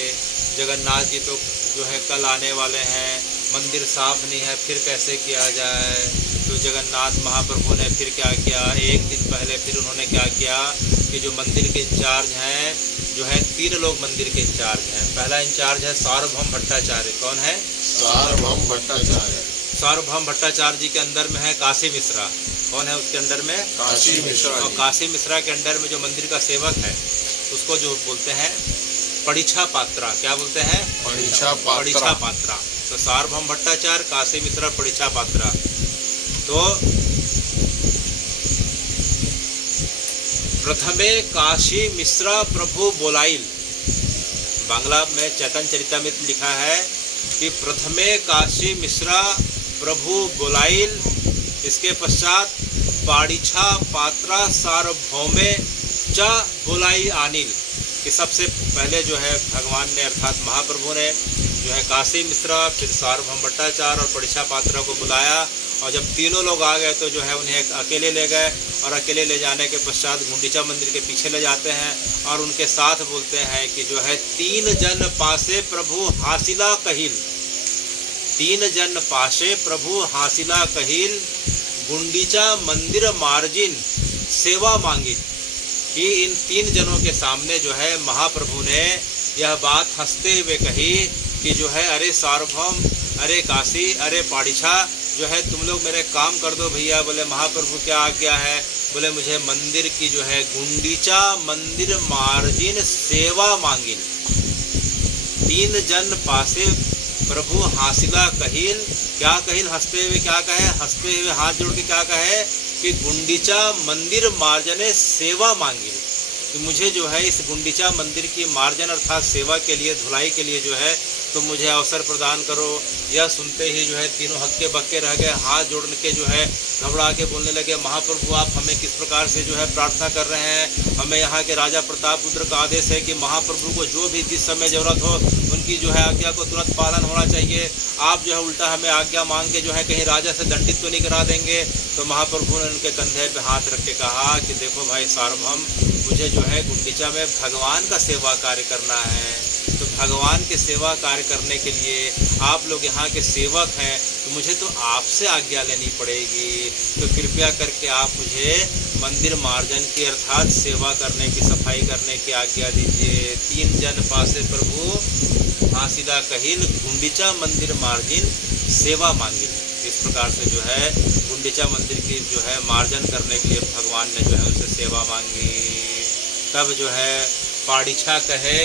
जगन्नाथ जी तो जो है कल आने वाले हैं, मंदिर साफ नहीं है, फिर कैसे किया जाए? तो तो जगन्नाथ महाप्रभु ने फिर क्या किया, एक दिन पहले फिर उन्होंने क्या किया कि जो मंदिर के इंचार्ज हैं, जो है 3 लोग मंदिर के इंचार्ज हैं। पहला इंचार्ज है सार्वभौम भट्टाचार्य। कौन है? सार्वभौम भट्टाचार्य। सार्वभौम भट्टाचार्य जी के अंदर में है काशी मिश्रा। कौन है उसके अंदर में? काशी मिश्रा। और काशी मिश्रा के अंडर में जो मंदिर का सेवक है उसको जो बोलते हैं परीक्षा पात्रा। क्या बोलते हैं? परीक्षा पात्रा। तो सार्वभौम भट्टाचार्य, काशी मिश्रा, परीक्षा पात्रा। तो प्रथमे काशी मिश्रा प्रभु बोलाइल। बांग्ला में चैतन्य चरितमृत लिखा है कि प्रथमे काशी मिश्रा प्रभु बोलाइल, इसके पश्चात पाड़ीछा पात्रा सार्वभौमे च बोलाई आनिल, कि सबसे पहले जो है भगवान ने अर्थात महाप्रभु ने जो है काशी मिश्रा, फिर सार्वभौम भट्टाचार्य और परीक्षा पात्रा को बुलाया, और जब तीनों लोग आ गए तो जो है उन्हें अकेले ले गए, और अकेले ले जाने के पश्चात गुंडीचा मंदिर के पीछे ले जाते हैं और उनके साथ बोलते हैं कि जो है 3 जन पासे प्रभु हासिला कहिल। 3 जन पासे प्रभु हासिला कहिल, गुंडीचा मंदिर मार्जिन सेवा मांगी। कि इन 3 जनों के सामने जो है महाप्रभु ने यह बात हंसते हुए कही कि जो है अरे सार्वभौम, अरे काशी, अरे पाड़ीछा, जो है तुम लोग मेरे काम कर दो भैया। बोले महाप्रभु क्या आज्ञा है? बोले मुझे मंदिर की जो है गुंडीचा मंदिर मार्जिन सेवा मांगिन। 3 जन पासे प्रभु हासिला कहिल। क्या कहिल? हंसते हुए क्या कहे? हंसते हुए हाथ जोड़ के क्या कहे कि गुंडीचा मंदिर मार्जने सेवा मांगी, कि मुझे जो है इस गुंडीचा मंदिर की मार्जन अर्थात सेवा के लिए, धुलाई के लिए जो है तुम मुझे अवसर प्रदान करो। यह सुनते ही जो है तीनों हक्के बक्के रह गए, हाथ जोड़ के जो है घबरा के बोलने लगे, महाप्रभु आप हमें किस प्रकार से जो है प्रार्थना कर रहे हैं? हमें यहाँ के राजा प्रताप रुद्र का आदेश है कि महाप्रभु को जो भी जिस समय जरूरत हो उनकी जो है आज्ञा को तुरंत पालन होना चाहिए। आप जो है उल्टा हमें आज्ञा मांग के जो है कहीं राजा से दंडित तो नहीं करा देंगे। तो महाप्रभु ने उनके कंधे पे हाथ रख के कहा कि देखो भाई सार्वभौम, मुझे जो है गुंडीचा में भगवान का सेवा कार्य करना है, तो भगवान के सेवा कार्य करने के लिए आप लोग यहाँ के सेवक हैं, तो मुझे तो आपसे आज्ञा लेनी पड़ेगी। तो कृपया करके आप मुझे मंदिर मार्जन की अर्थात सेवा करने की, सफाई करने की आज्ञा दीजिए। 3 जन पासे प्रभु हासिला कहिल, गुंडीचा मंदिर मार्जिन सेवा मांगिल। इस प्रकार से जो है गुंडीचा मंदिर की जो है मार्जन करने के लिए भगवान ने जो है उनसे सेवा मांगी। तब जो है पाड़ीछा कहे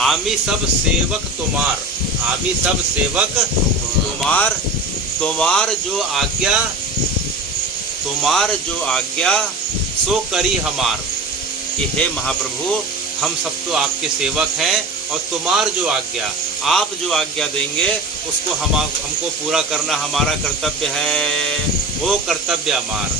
आमी सब सेवक तुम्हार, आमी सब सेवक तुम्हार, तुम्हार जो आज्ञा सो करी हमार। कि हे महाप्रभु, हम सब तो आपके सेवक हैं, और तुम्हार जो आज्ञा, आप जो आज्ञा देंगे उसको हमको पूरा करना हमारा कर्तव्य है। वो कर्तव्य हमार,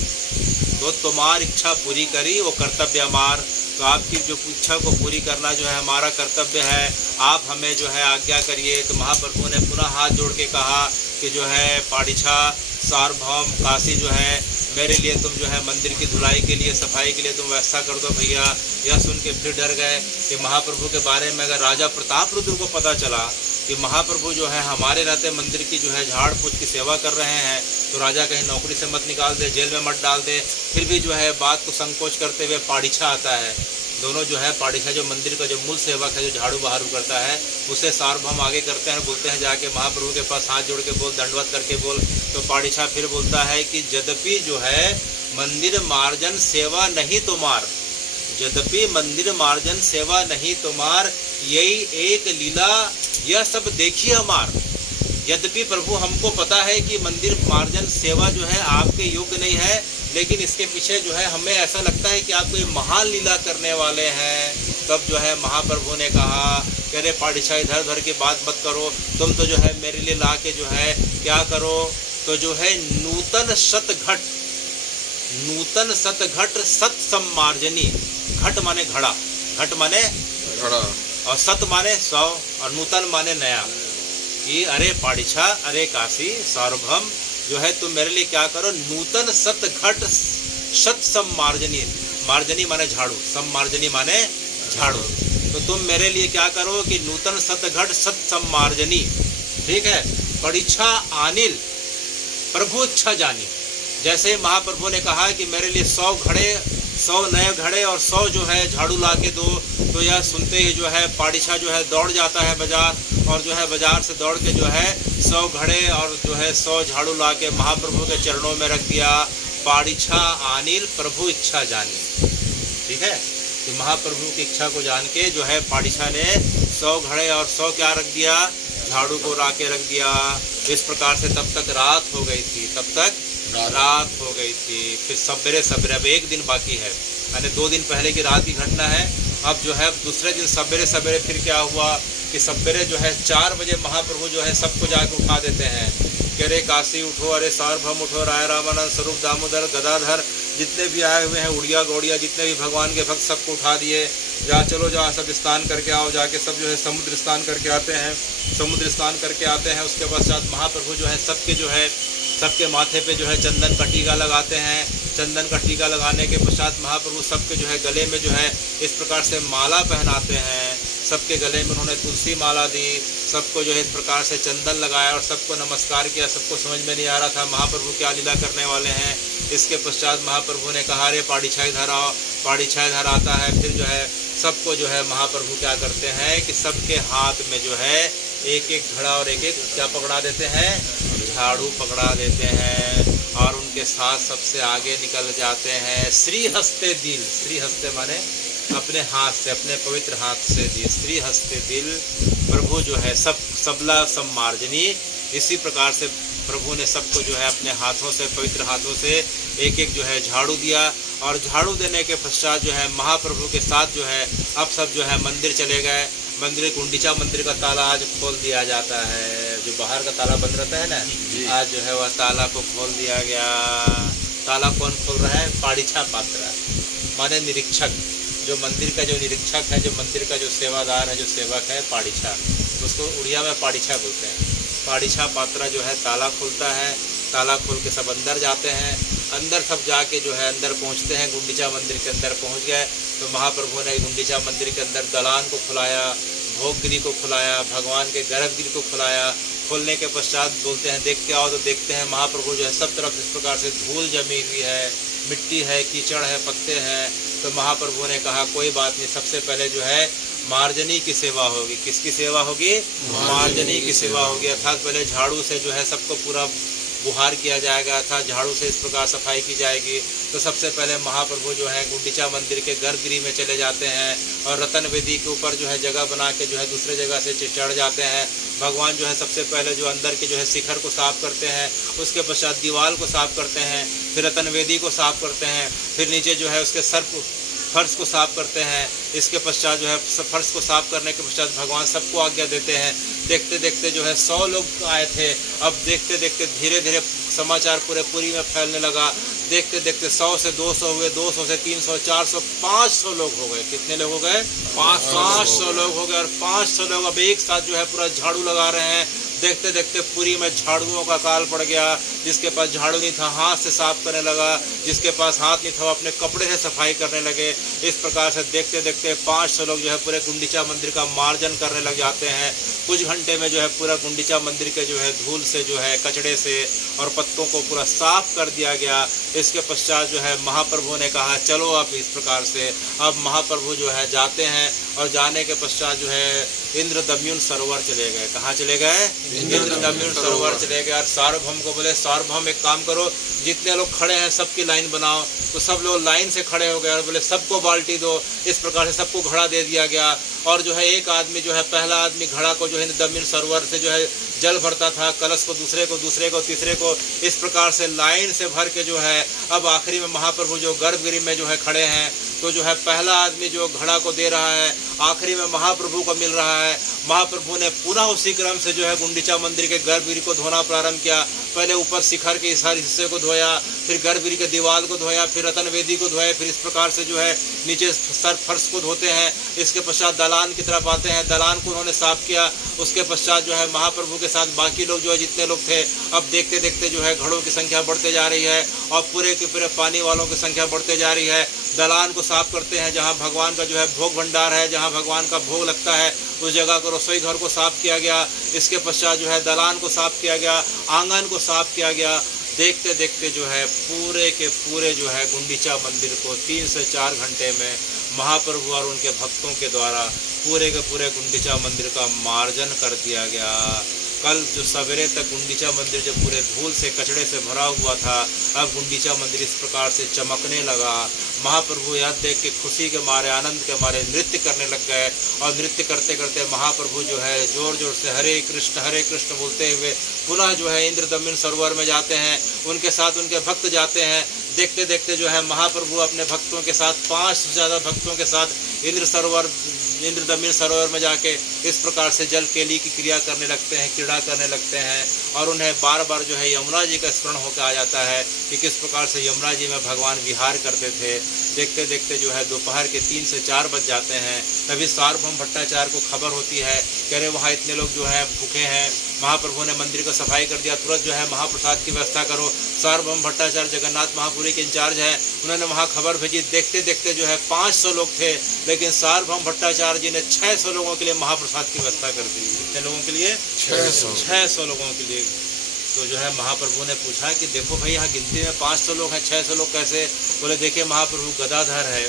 तो तुम्हारी इच्छा पूरी करी, वो कर्तव्य हमार। तो आपकी जो इच्छा को पूरी करना जो है हमारा कर्तव्य है, आप हमें जो है आज्ञा करिए। तो महाप्रभु ने पुनः हाथ जोड़ के कहा कि जो है पाड़ीछा, सार्वभौम, काशी जो है मेरे लिए तुम जो है मंदिर की धुलाई के लिए, सफाई के लिए तुम व्यवस्था कर दो भैया। यह सुन के फिर डर गए कि महाप्रभु के बारे में अगर राजा प्रताप रुद्र को पता चला कि महाप्रभु जो है हमारे रहते मंदिर की जो है झाड़ फूँक की सेवा कर रहे हैं, तो राजा कहीं नौकरी से मत निकाल दे, जेल में मत डाल दे। फिर भी जो है बात को संकोच करते हुए पाड़ीछा आता है। दोनों जो है पाड़ीछा जो मंदिर का जो मूल सेवक है, जो झाड़ू बहारू करता है, उसे सार्वभौम आगे करते हैं, बोलते हैं जाके महाप्रभु के पास हाथ जोड़ के बोल, दंडवत करके बोल। तो पाड़ीछा फिर बोलता है कि यद्यपि जो है मंदिर मार्जन सेवा नहीं तुम्हार, यद्यपि मंदिर मार्जन सेवा नहीं तुम्हार, यही एक लीला यह सब देखिए हमार। यद्यपि प्रभु हमको पता है कि मंदिर मार्जन सेवा जो है आपके योग्य नहीं है, लेकिन इसके पीछे जो है हमें ऐसा लगता है कि आप कोई महान लीला करने वाले हैं। तब जो है महाप्रभु ने कहा कि अरे पाड़ीछा, इधर उधर की बात मत करो, तुम तो जो है मेरे लिए ला के जो है क्या करो, तो जो है नूतन शतघट, नूतन शतघट सत सम्मार्जनी। घट माने घड़ा, घट माने घड़ा, और सत माने 100, और नूतन माने नया। कि अरे पाड़ीछा, अरे काशी, सार्वभौम, जो है तुम मेरे लिए क्या करो, नूतन शतघट सत सम्मार्जनी। मार्जनी माने झाड़ू, सम्मार्जनी माने झाड़ू। तो तुम मेरे लिए क्या करो कि नूतन शतघट सत सम्मार्जनी, ठीक है। परीक्षा अनिल प्रभु इच्छा जानी। जैसे महाप्रभु ने कहा कि मेरे लिए 100 नए घड़े और 100 जो है झाड़ू ला के दो, तो यह सुनते ही जो है पाड़ीछा जो है दौड़ जाता है बाजार, और जो है बाजार से दौड़ के जो है 100 घड़े और जो है 100 झाड़ू ला के महाप्रभु के चरणों में रख दिया। पाड़ीछा अनिल प्रभु इच्छा जानी। ठीक है, कि महाप्रभु की इच्छा को जान के जो है पाड़ीछा ने 100 घड़े और 100 क्या रख दिया, झाड़ू को ला के रख दिया। इस प्रकार से तब तक रात हो गई थी, तब तक रात हो गई थी। फिर सवेरे सवेरे, अब एक दिन बाकी है, यानी 2 दिन पहले की रात की घटना है। अब जो है दूसरे दिन सवेरे सवेरे फिर क्या हुआ कि सवेरे जो है 4 बजे महाप्रभु जो है सबको जाके उठा देते हैं कि अरे काशी उठो, अरे सार्वभौम उठो, राय रामानंद, स्वरूप दामोदर, गदाधर, जितने भी आए हुए हैं, उड़िया गौड़िया, जितने भी भगवान के भक्त, सबको उठा दिए। जा चलो जा सब स्नान करके आओ, जाके सब जो है समुद्र स्नान करके आते हैं। समुद्र स्नान करके आते हैं, उसके पश्चात महाप्रभु जो है सबके जो है सबके माथे पे जो है चंदन का टीका लगाते हैं। चंदन का टीका लगाने के पश्चात महाप्रभु सबके जो है गले में जो है इस प्रकार से माला पहनाते हैं। सबके गले में उन्होंने तुलसी माला दी, सबको जो है इस प्रकार से चंदन लगाया और सबको नमस्कार किया। सबको समझ में नहीं आ रहा था महाप्रभु क्या लीला करने वाले हैं। इसके पश्चात महाप्रभु ने कहा अरे पाड़ीछा इधर आओ, पाड़ीछा इधर आता है। फिर जो है सबको जो है महाप्रभु क्या करते हैं कि सबके हाथ में जो है एक एक घड़ा और एक एक क्या पकड़ा देते हैं, झाड़ू पकड़ा देते हैं, और उनके साथ सबसे आगे निकल जाते हैं। श्री हस्ते दिल, श्री हस्ते माने अपने हाथ से, अपने पवित्र हाथ से दिल, श्री हस्ते दिल प्रभु जो है सबला सम्मार्जनी। इसी प्रकार से प्रभु ने सबको जो है अपने हाथों से, पवित्र हाथों से एक एक जो है झाड़ू दिया। और झाड़ू देने के पश्चात जो है महाप्रभु के साथ जो है अब सब जो है मंदिर चले गए। मंदिर, गुंडीचा मंदिर का ताला आज खोल दिया जाता है। जो बाहर का ताला बंद रहता है ना, आज जो है वह ताला को खोल दिया गया। ताला कौन खोल रहा है? पाड़ीछा पात्रा माने निरीक्षक, जो मंदिर का जो निरीक्षक है, जो मंदिर का जो सेवादार है, जो सेवक है, पाड़ीछा, उसको उड़िया में पाड़ीछा बोलते हैं। पाड़ीछा पात्रा जो है ताला खोलता है। ताला खोल के सब अंदर जाते हैं। अंदर सब जाके जो है अंदर पहुंचते हैं। गुंडीचा मंदिर के अंदर पहुंच गए तो महाप्रभु ने गुंडीचा मंदिर के अंदर दलान को खुलाया, भोगगिरी को खुलाया, भगवान के गर्भगिरी को खुलाया। खोलने के पश्चात बोलते हैं देखते आओ, तो देखते हैं महाप्रभु जो है सब तरफ इस प्रकार से धूल जमी हुई है, मिट्टी है, कीचड़ है, पत्ते हैं। तो महाप्रभु ने कहा कोई बात नहीं, सबसे पहले जो है मार्जनी की सेवा होगी। किसकी सेवा होगी? मार्जनी की सेवा होगी। अर्थात पहले झाड़ू से जो है सबको पूरा बुहार किया जाएगा, अर्थात झाड़ू से इस प्रकार सफाई की जाएगी। तो सबसे पहले महाप्रभु जो है गुंडीचा मंदिर के गर्भगृह में चले जाते हैं और रतन वेदी के ऊपर जो है जगह बना के जो है दूसरे जगह से चढ़ जाते हैं। भगवान जो है सबसे पहले जो अंदर के जो है शिखर को साफ करते हैं, उसके पश्चात दीवार को साफ करते हैं, फिर रतन वेदी को साफ करते हैं, फिर नीचे जो है उसके फर्श को साफ करते हैं। इसके पश्चात जो है फर्श को साफ करने के पश्चात भगवान सबको आज्ञा देते हैं। देखते देखते जो है 100 लोग आए थे, अब देखते देखते धीरे धीरे समाचार पूरे पुरी में फैलने लगा। देखते देखते 100 से 200 हुए, 200 से 300, 400, 500 लोग हो गए। कितने लोग हो गए? 500 लोग हो गए। और 500 लोग अब एक साथ जो है पूरा झाड़ू लगा रहे हैं। देखते देखते पुरी में झाड़ुओं का काल पड़ गया। जिसके पास झाड़ू नहीं था हाथ से साफ करने लगा, जिसके पास हाथ नहीं था वो अपने कपड़े से सफाई करने लगे। इस प्रकार से देखते देखते 500 लोग जो है पूरे गुंडीचा मंदिर का मार्जन करने लग जाते हैं। कुछ घंटे में जो है पूरा गुंडीचा मंदिर के जो है धूल से जो है कचड़े से और पत्तों को पूरा साफ कर दिया गया। इसके पश्चात जो है महाप्रभु ने कहा चलो अब इस प्रकार से। अब महाप्रभु जो है जाते हैं और जाने के पश्चात जो है इंद्रदम्युन सरोवर चले गए। कहाँ चले गए? इंद्रदम्युन सरोवर चले गए। और सार्वभौम को बोले सार्वभौम एक काम करो, जितने लोग खड़े हैं सबकी लाइन बनाओ। तो सब लोग लाइन से खड़े हो गए और बोले सबको बाल्टी दो। इस प्रकार से सबको घड़ा दे दिया गया। और जो है एक आदमी जो है पहला आदमी घड़ा को जो है इंद्रदम्युन सरोवर से जो है जल भरता था, कलश को दूसरे को, दूसरे को, तीसरे को, इस प्रकार से लाइन से भर के जो है अब आखिरी में महाप्रभु जो गर्भगृह में जो है खड़े हैं, तो जो है पहला आदमी जो घड़ा को दे रहा है आखिरी में महाप्रभु को मिल रहा है। महाप्रभु ने पुनः उसी क्रम से जो है गुंडीचा मंदिर के गर्भगृह को धोना प्रारंभ किया। पहले ऊपर शिखर के इस हिस्से को धोया, फिर गर्भगृह के दीवार को धोया, फिर रतन वेदी को धोया, फिर इस प्रकार से जो है नीचे सर फर्श को धोते हैं। इसके पश्चात दलान की तरफ आते हैं, दलान को उन्होंने साफ किया। उसके पश्चात जो है महाप्रभु के साथ बाकी लोग जो है जितने लोग थे, अब देखते देखते जो है घड़ों की संख्या बढ़ते जा रही है और पूरे के पूरे पानी वालों की संख्या बढ़ते जा रही है। दलान को साफ करते हैं, जहाँ भगवान का जो है भोग भंडार है, जहाँ भगवान का भोग लगता है उस जगह को, रसोई घर को साफ किया गया। इसके पश्चात जो है दलान को साफ किया गया, आंगन को साफ किया गया। देखते देखते जो है पूरे के पूरे जो है गुंडीचा मंदिर को 3 से 4 घंटे में महाप्रभु और उनके भक्तों के द्वारा पूरे के पूरे गुंडीचा मंदिर का मार्जन कर दिया गया। कल जो सवेरे तक गुंडीचा मंदिर जो पूरे धूल से कचड़े से भरा हुआ था, अब गुंडीचा मंदिर इस प्रकार से चमकने लगा। महाप्रभु यह देख के खुशी के मारे, आनंद के मारे नृत्य करने लग गए और नृत्य करते करते महाप्रभु जो है जोर जोर से हरे कृष्ण बोलते हुए पुनः जो है इंद्रदमन सरोवर में जाते हैं। उनके साथ उनके भक्त जाते हैं। देखते देखते जो है महाप्रभु अपने भक्तों के साथ 5 से ज़्यादा भक्तों के साथ इंद्रदमन सरोवर में जाके इस प्रकार से जल केली की क्रिया करने लगते हैं, क्रीड़ा करने लगते हैं। और उन्हें बार बार जो है यमुना जी का स्मरण होकर आ जाता है कि किस प्रकार से यमुना जी में भगवान विहार करते थे। देखते देखते जो है दोपहर के 3 से 4 बज जाते हैं। तभी सार्वभौम भट्टाचार्य को खबर होती है कि अरे वहाँ इतने लोग जो हैं भूखे हैं, महाप्रभु ने मंदिर को सफाई कर दिया, तुरंत जो है महाप्रसाद की व्यवस्था करो। सार्वभौम भट्टाचार्य जगन्नाथ महापुरी के इंचार्ज हैं, उन्होंने वहाँ खबर भेजी। देखते देखते जो है 500 लोग थे, लेकिन सार्वभौम भट्टाचार्य जी ने 600 लोगों के लिए महाप्रसाद की व्यवस्था कर दी। कितने लोगों के लिए? 600 लोगों के लिए। तो जो है महाप्रभु ने पूछा कि देखो भाई यहाँ गिनती में 500 लोग हैं, 600 लोग कैसे? बोले देखिए महाप्रभु गदाधर है,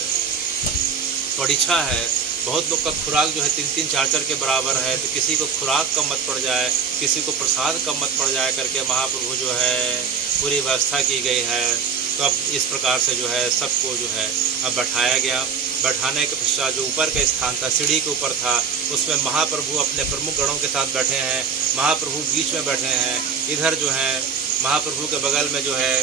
पड़ीछा है, बहुत लोग का खुराक जो है 3-3, 4-4 के बराबर है, तो किसी को खुराक कम मत पड़ जाए, किसी को प्रसाद कम मत पड़ जाए करके महाप्रभु जो है पूरी व्यवस्था की गई है। तो अब इस प्रकार से जो है सबको जो है अब बैठाया गया। बैठाने के पश्चात जो ऊपर का स्थान था, सीढ़ी के ऊपर था, उसमें महाप्रभु अपने प्रमुख गणों के साथ बैठे हैं। महाप्रभु बीच में बैठे हैं। इधर जो है महाप्रभु के बगल में जो है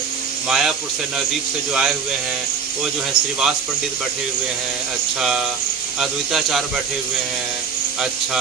मायापुर से, नवद्वीप से जो आए हुए हैं वो जो है श्रीवास पंडित बैठे हुए हैं। अच्छा, अद्वैताचार्य बैठे हुए हैं। अच्छा,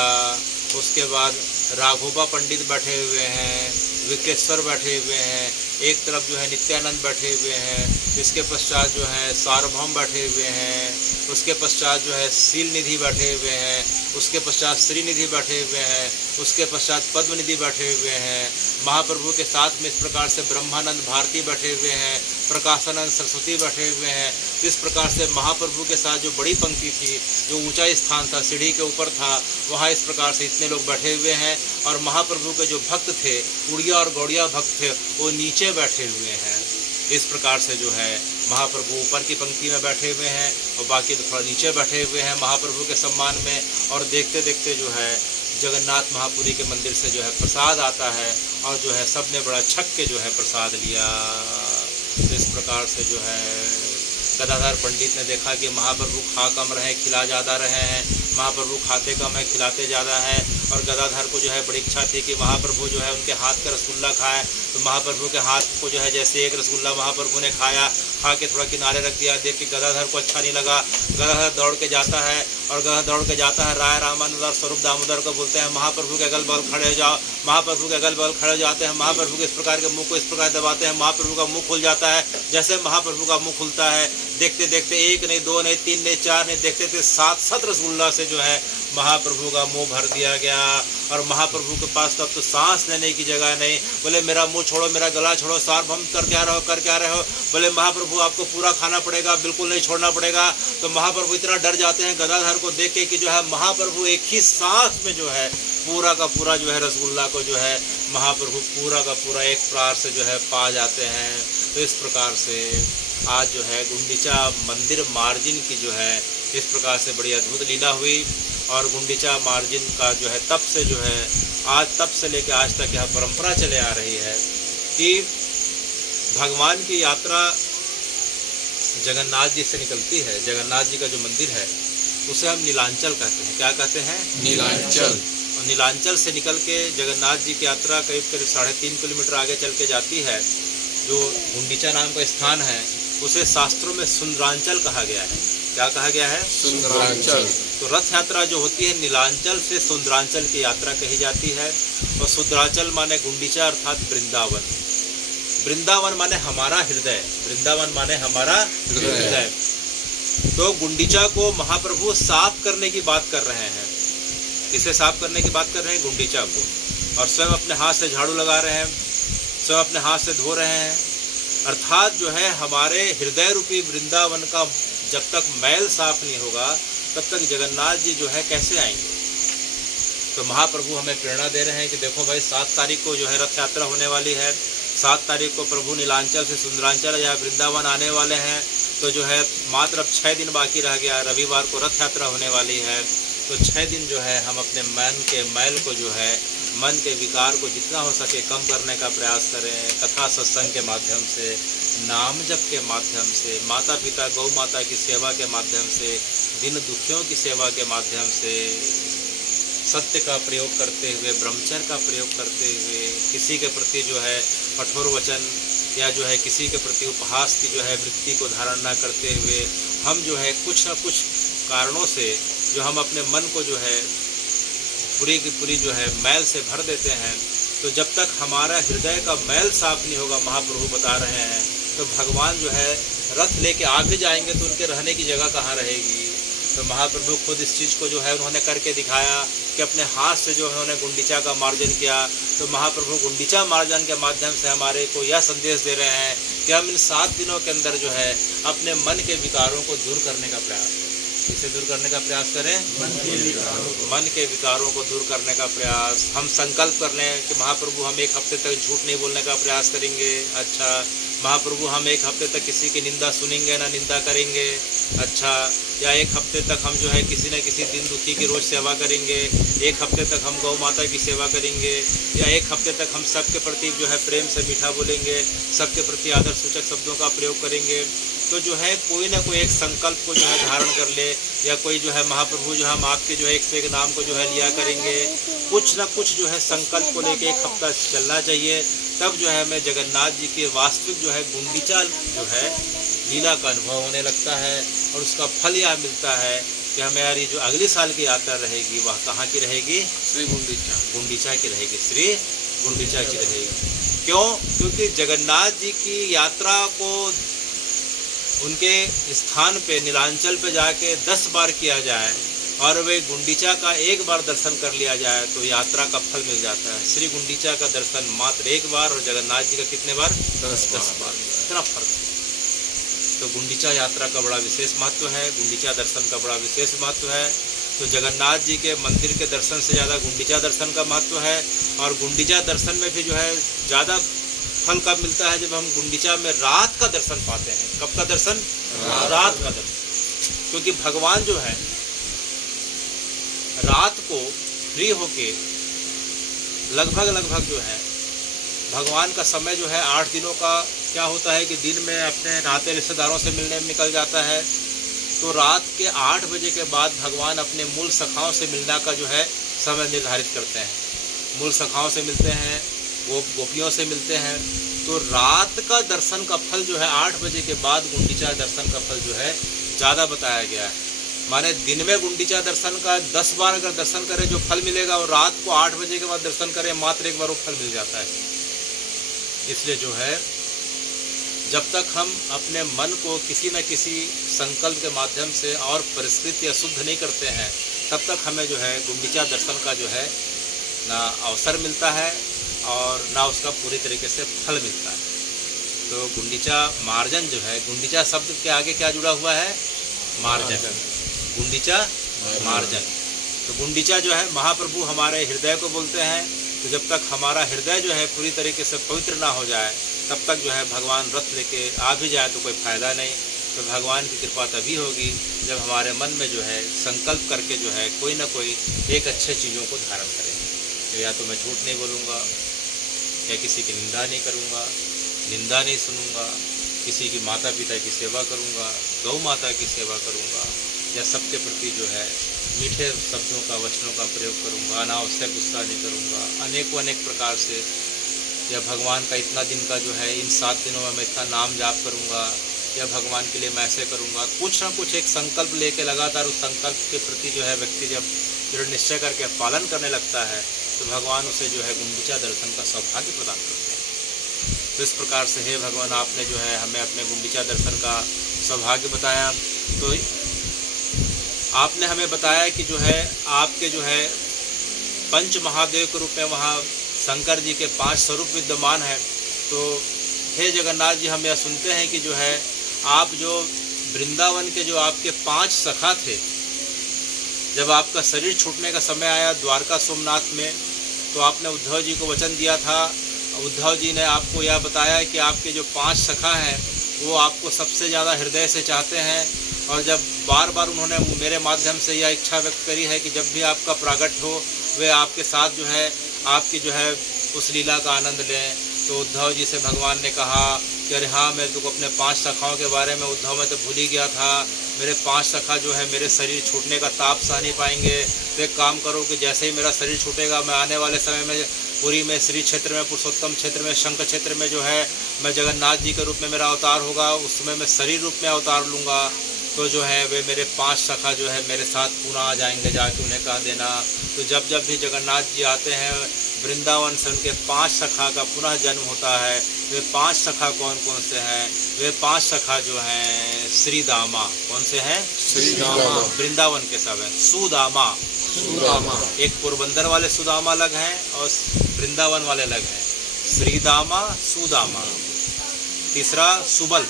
उसके बाद राघोबा पंडित बैठे हुए हैं, विकेश्वर बैठे हुए हैं, एक तरफ जो है नित्यानंद बैठे हुए हैं, इसके पश्चात जो है सार्वभौम बैठे हुए हैं, उसके पश्चात जो है शील निधि बैठे हुए हैं, उसके पश्चात श्रीनिधि बैठे हुए हैं, उसके पश्चात पद्मनिधि बैठे हुए हैं। महाप्रभु के साथ में इस प्रकार से ब्रह्मानंद भारती बैठे हुए हैं, प्रकाशानंद सरस्वती बैठे हुए हैं। तो इस प्रकार से महाप्रभु के साथ जो बड़ी पंक्ति थी, जो ऊंचा स्थान था, सीढ़ी के ऊपर था, वहाँ इस प्रकार से इतने लोग बैठे हुए हैं। और महाप्रभु के जो भक्त थे, उड़िया और गौड़िया भक्त थे, वो नीचे बैठे हुए हैं। इस प्रकार से जो है महाप्रभु ऊपर की पंक्ति में बैठे हुए हैं और बाकी थोड़ा नीचे बैठे हुए हैं महाप्रभु के सम्मान में। और देखते देखते जो है जगन्नाथ महापुरी के मंदिर से जो है प्रसाद आता है और जो है सब ने बड़ा छक के जो है प्रसाद लिया। तो इस प्रकार से जो है गदाधर पंडित ने देखा कि महाप्रभु खा कम रहे, खिला ज़्यादा रहे हैं, महाप्रभु खाते कम है, खिलाते ज़्यादा है। और गदाधर को जो है बड़ी इच्छा थी कि महाप्रभु जो है उनके हाथ का रसगुल्ला खाए। तो महाप्रभु के हाथ को जो है जैसे एक रसगुल्ला महाप्रभु ने खाया, खा के थोड़ा किनारे रख दिया। देख के गदाधर को अच्छा नहीं लगा। गदाधर दौड़ के जाता है और गदाधर दौड़ के जाता है राय रामानंद और स्वरूप दामोदर को बोलते हैं महाप्रभु के अगल बगल खड़े हो जाओ। महाप्रभु के अगल बगल खड़े हो जाते हैं। महाप्रभु के इस प्रकार के मुंह को इस प्रकार दबाते हैं, महाप्रभु का मुंह खुल जाता है। जैसे महाप्रभु का मुंह खुलता है, देखते देखते 1 नहीं, 2 नहीं, 3 नहीं, 4 नहीं, देखते देखते 7 रसगुल्ला से जो है महाप्रभु का मुंह भर दिया गया। और महाप्रभु के पास तब तो सांस लेने की जगह नहीं। बोले मेरा मुंह छोड़ो, मेरा गला छोड़ो, सार्वभौम कर क्या रहे हो? बोले महाप्रभु आपको पूरा खाना पड़ेगा, बिल्कुल नहीं छोड़ना पड़ेगा। तो महाप्रभु इतना डर जाते हैं गदाधर को देख के कि जो है महाप्रभु एक ही सांस में जो है पूरा का पूरा जो है रसगुल्ला को जो है महाप्रभु पूरा का पूरा एक प्रहार से जो है पा जाते हैं। तो इस प्रकार से आज जो है गुंडीचा मंदिर मार्जिन की जो है इस प्रकार से बड़ी अद्भुत लीला हुई। और गुंडीचा मार्जिन का जो है तब से जो है आज तब से लेकर आज तक यह परंपरा चले आ रही है कि भगवान की यात्रा जगन्नाथ जी से निकलती है। जगन्नाथ जी का जो मंदिर है उसे हम नीलांचल कहते हैं। क्या कहते हैं? नीलांचल। और नीलांचल से निकल के जगन्नाथ जी की यात्रा करीब 3.5 किलोमीटर आगे चल के जाती है। जो गुंडीचा नाम का स्थान है उसे शास्त्रों में सुंदरांचल कहा गया है। क्या कहा गया है? सुंदरांचल। तो रथ यात्रा जो होती है नीलांचल से सुंदरांचल की यात्रा कही जाती है। और सुंदरांचल माने गुंडीचा अर्थात वृंदावन। वृंदावन माने हमारा हृदय, वृंदावन माने हमारा हृदय। तो गुंडीचा को महाप्रभु साफ करने की बात कर रहे हैं। किसे साफ करने की बात कर रहे हैं? गुंडीचा को। और स्वयं अपने हाथ से झाड़ू लगा रहे हैं, स्वयं अपने हाथ से धो रहे हैं। अर्थात जो है हमारे हृदय रूपी वृंदावन का जब तक मैल साफ नहीं होगा तब तक जगन्नाथ जी जो है कैसे आएंगे। तो महाप्रभु हमें प्रेरणा दे रहे हैं कि देखो भाई 7 तारीख को जो है रथ यात्रा होने वाली है, 7 तारीख को प्रभु नीलांचल से सुंदरांचल या वृंदावन आने वाले हैं। तो जो है मात्र अब 6 दिन बाकी रह गया, रविवार को रथ यात्रा होने वाली है। तो 6 दिन जो है हम अपने मन के मैल को जो है, मन के विकार को जितना हो सके कम करने का प्रयास करें। कथा सत्संग के माध्यम से, नाम जप के माध्यम से, माता पिता गौ माता की सेवा के माध्यम से, दिन दुखियों की सेवा के माध्यम से, सत्य का प्रयोग करते हुए, ब्रह्मचर्य का प्रयोग करते हुए, किसी के प्रति जो है कठोर वचन या जो है किसी के प्रति उपहास की जो है वृत्ति को धारण न करते हुए हम जो है कुछ न कुछ कारणों से जो हम अपने मन को जो है पूरी की पूरी जो है मैल से भर देते हैं। तो जब तक हमारा हृदय का मैल साफ नहीं होगा, महाप्रभु बता रहे हैं, तो भगवान जो है रथ लेके आ भी जाएंगे तो उनके रहने की जगह कहाँ रहेगी। तो महाप्रभु खुद इस चीज़ को जो है उन्होंने करके दिखाया कि अपने हाथ से जो उन्होंने गुंडीचा का मार्जन किया। तो महाप्रभु गुंडीचा मार्जन के माध्यम से हमारे को यह संदेश दे रहे हैं कि हम इन 7 दिनों के अंदर जो है अपने मन के विकारों को दूर करने का प्रयास करें। इसे दूर करने का प्रयास करें, मन के विकारों को दूर करने का प्रयास। हम संकल्प कर लें कि महाप्रभु हम 1 हफ्ते तक झूठ नहीं बोलने का प्रयास करेंगे। अच्छा महाप्रभु हम 1 हफ्ते तक किसी की निंदा सुनेंगे ना निंदा करेंगे। अच्छा, या 1 हफ्ते तक हम जो है किसी न किसी दिन दुखी की रोज सेवा करेंगे। 1 हफ्ते तक हम गौ माता की सेवा करेंगे। या 1 हफ्ते तक हम सबके प्रति जो है प्रेम से मीठा बोलेंगे, सबके प्रति आदर सूचक शब्दों का प्रयोग करेंगे। तो जो है कोई ना कोई एक संकल्प को जो है धारण कर ले, या कोई जो है महाप्रभु जो हम आपके जो है एक से एक नाम को जो है लिया करेंगे। कुछ ना कुछ जो है संकल्प को लेके 1 हफ्ता चलना चाहिए। तब जो है हमें जगन्नाथ जी की वास्तविक जो है गुंडीचा जो है लीला का अनुभव होने लगता है। और उसका फल यह मिलता है कि हमारी जो अगले साल की यात्रा रहेगी वह कहाँ की रहेगी? श्री गुंडीचा की रहेगी, श्री गुंडीचा की रहेगी। क्यों? क्योंकि जगन्नाथ जी की यात्रा को उनके स्थान पे नीलांचल पे जाके 10 बार किया जाए और वे गुंडीचा का 1 बार दर्शन कर लिया जाए तो यात्रा का फल मिल जाता है। श्री गुंडीचा का दर्शन मात्र 1 बार और जगन्नाथ जी का कितने बार? 10 बार। इतना फर्क है। तो गुंडीचा यात्रा का बड़ा विशेष महत्व है, गुंडीचा दर्शन का बड़ा विशेष महत्व है। तो जगन्नाथ जी के मंदिर के दर्शन से ज़्यादा गुंडीचा दर्शन का महत्व है। और गुंडीचा दर्शन में भी जो है ज़्यादा फल कब मिलता है? जब हम गुंडीचा में रात का दर्शन पाते हैं। कब का दर्शन? रात का दर्शन। क्योंकि भगवान जो है रात को फ्री होके लगभग जो है भगवान का समय जो है 8 दिनों का क्या होता है कि दिन में अपने नाते रिश्तेदारों से मिलने में निकल जाता है। तो रात के 8 बजे के बाद भगवान अपने मूल सखाओं से मिलने का जो है समय निर्धारित करते हैं। मूल सखाओं से मिलते हैं, गोपियों से मिलते हैं। तो रात का दर्शन का फल जो है 8 बजे के बाद गुंडीचा दर्शन का फल जो है ज़्यादा बताया गया है। माने दिन में गुंडीचा दर्शन का 10 बार अगर दर्शन करें जो फल मिलेगा, और रात को 8 बजे के बाद दर्शन करें मात्र 1 बार वो फल मिल जाता है। इसलिए जो है जब तक हम अपने मन को किसी न किसी संकल्प के माध्यम से और परिष्कृत या शुद्ध नहीं करते हैं, तब तक हमें जो है गुंडीचा दर्शन का जो है ना अवसर मिलता है और ना उसका पूरी तरीके से फल मिलता है। तो गुंडीचा मार्जन जो है, गुंडीचा शब्द के आगे क्या जुड़ा हुआ है? मार्जन। गुंडीचा मार्जन। तो गुंडीचा जो है महाप्रभु हमारे हृदय को बोलते हैं। तो जब तक हमारा हृदय जो है पूरी तरीके से पवित्र ना हो जाए तब तक जो है भगवान रथ लेके आ भी जाए तो कोई फ़ायदा नहीं। तो भगवान की कृपा तभी होगी जब हमारे मन में जो है संकल्प करके जो है कोई ना कोई एक अच्छे चीज़ों को धारण करेंगे। तो या तो मैं झूठ नहीं बोलूँगा, या किसी की निंदा नहीं करूँगा, निंदा नहीं सुनूँगा, किसी की माता पिता की सेवा करूँगा, गौ माता की सेवा करूँगा, या सबके प्रति जो है मीठे शब्दों का वचनों का प्रयोग करूँगा, अनावश्यक गुस्सा नहीं करूँगा, अनेक प्रकार से। या भगवान का इतना दिन का जो है इन 7 दिनों में मैं इतना नाम जाप करूँगा, या भगवान के लिए मैं ऐसे करूँगा। कुछ ना कुछ एक संकल्प लेके लगातार उस संकल्प के प्रति जो है व्यक्ति जब दृढ़ निश्चय करके पालन करने लगता है तो भगवान उसे जो है गुंडीचा दर्शन का सौभाग्य प्रदान करते हैं। तो इस प्रकार से हे भगवान आपने जो है हमें अपने गुंडीचा दर्शन का सौभाग्य बताया। तो आपने हमें बताया कि जो है आपके जो है पंच महादेव के रूप में वहाँ शंकर जी के 5 स्वरूप विद्यमान है। तो हे जगन्नाथ जी, हम यह सुनते हैं कि जो है आप जो वृंदावन के जो आपके 5 सखा थे, जब आपका शरीर छूटने का समय आया द्वारका सोमनाथ में, तो आपने उद्धव जी को वचन दिया था। उद्धव जी ने आपको यह बताया कि आपके जो 5 सखा हैं वो आपको सबसे ज़्यादा हृदय से चाहते हैं, और जब बार बार उन्होंने मेरे माध्यम से यह इच्छा व्यक्त करी है कि जब भी आपका प्रागट हो वे आपके साथ जो है आपकी जो है उस लीला का आनंद लें। तो उद्धव जी से भगवान ने कहा कि अरे हाँ, मैं तुमको अपने 5 सखाओं के बारे में उद्धव मैं तो भूल ही गया था। मेरे 5 सखा जो है मेरे शरीर छूटने का ताप सह नहीं पाएंगे। तो एक काम करो कि जैसे ही मेरा शरीर छूटेगा, मैं आने वाले समय में पुरी में, श्री क्षेत्र में, पुरुषोत्तम क्षेत्र में, शंख क्षेत्र में जो है मैं जगन्नाथ जी के रूप में मेरा अवतार होगा, उस समय मैं शरीर रूप में अवतार लूँगा। तो जो है वे मेरे 5 सखा जो है मेरे साथ पुनः आ जाएंगे, जाके उन्हें कह देना। तो जब जब भी जगन्नाथ जी आते हैं वृंदावन से उनके 5 सखा का पुनः जन्म होता है। वे 5 सखा कौन कौन से हैं? वे 5 सखा जो हैं श्री दामा। कौन से हैं? श्री दामा। वृंदावन के सब हैं। सुदामा, सुदामा। एक पोरबंदर वाले सुदामा अलग हैं और वृंदावन वाले अलग हैं। श्रीदामा, सुदामा। तीसरा सुबल,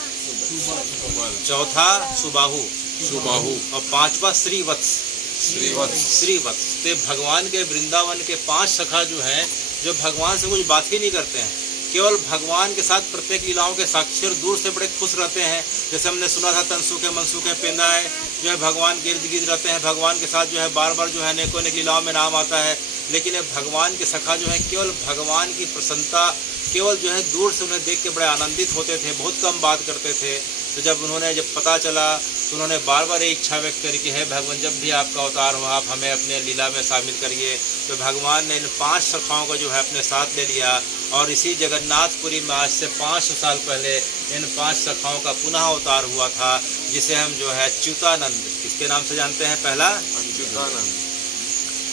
चौथा सुबाहु, सुबाहु और 5वां श्रीवत्स, श्रीवत्स। श्रीवत्स। तो भगवान के वृंदावन के 5 सखा जो हैं, जो भगवान से कुछ बात ही नहीं करते हैं, केवल भगवान के साथ प्रत्येक लीलाओं के साक्षी और दूर से बड़े खुश रहते हैं। जैसे हमने सुना था तनसुखे मनसुखे पेंदाए जो है भगवान के इर्द गिर्द रहते हैं, भगवान के साथ जो है बार बार जो है अनेकों अनेक लीलाओं में नाम आता है। लेकिन ये भगवान के सखा जो है केवल भगवान की प्रसन्नता, केवल जो है दूर से उन्हें देख के बड़े आनंदित होते थे, बहुत कम बात करते थे। तो जब पता चला तो उन्होंने बार बार ये इच्छा व्यक्त करी कि हे भगवान, जब भी आपका अवतार हो आप हमें अपने लीला में शामिल करिए। तो भगवान ने इन 5 सखाओं को जो है अपने साथ ले लिया, और इसी जगन्नाथपुरी में आज से 500 साल पहले इन 5 सखाओं का पुनः अवतार हुआ था, जिसे हम जो है अच्युतानंद किसके नाम से जानते हैं?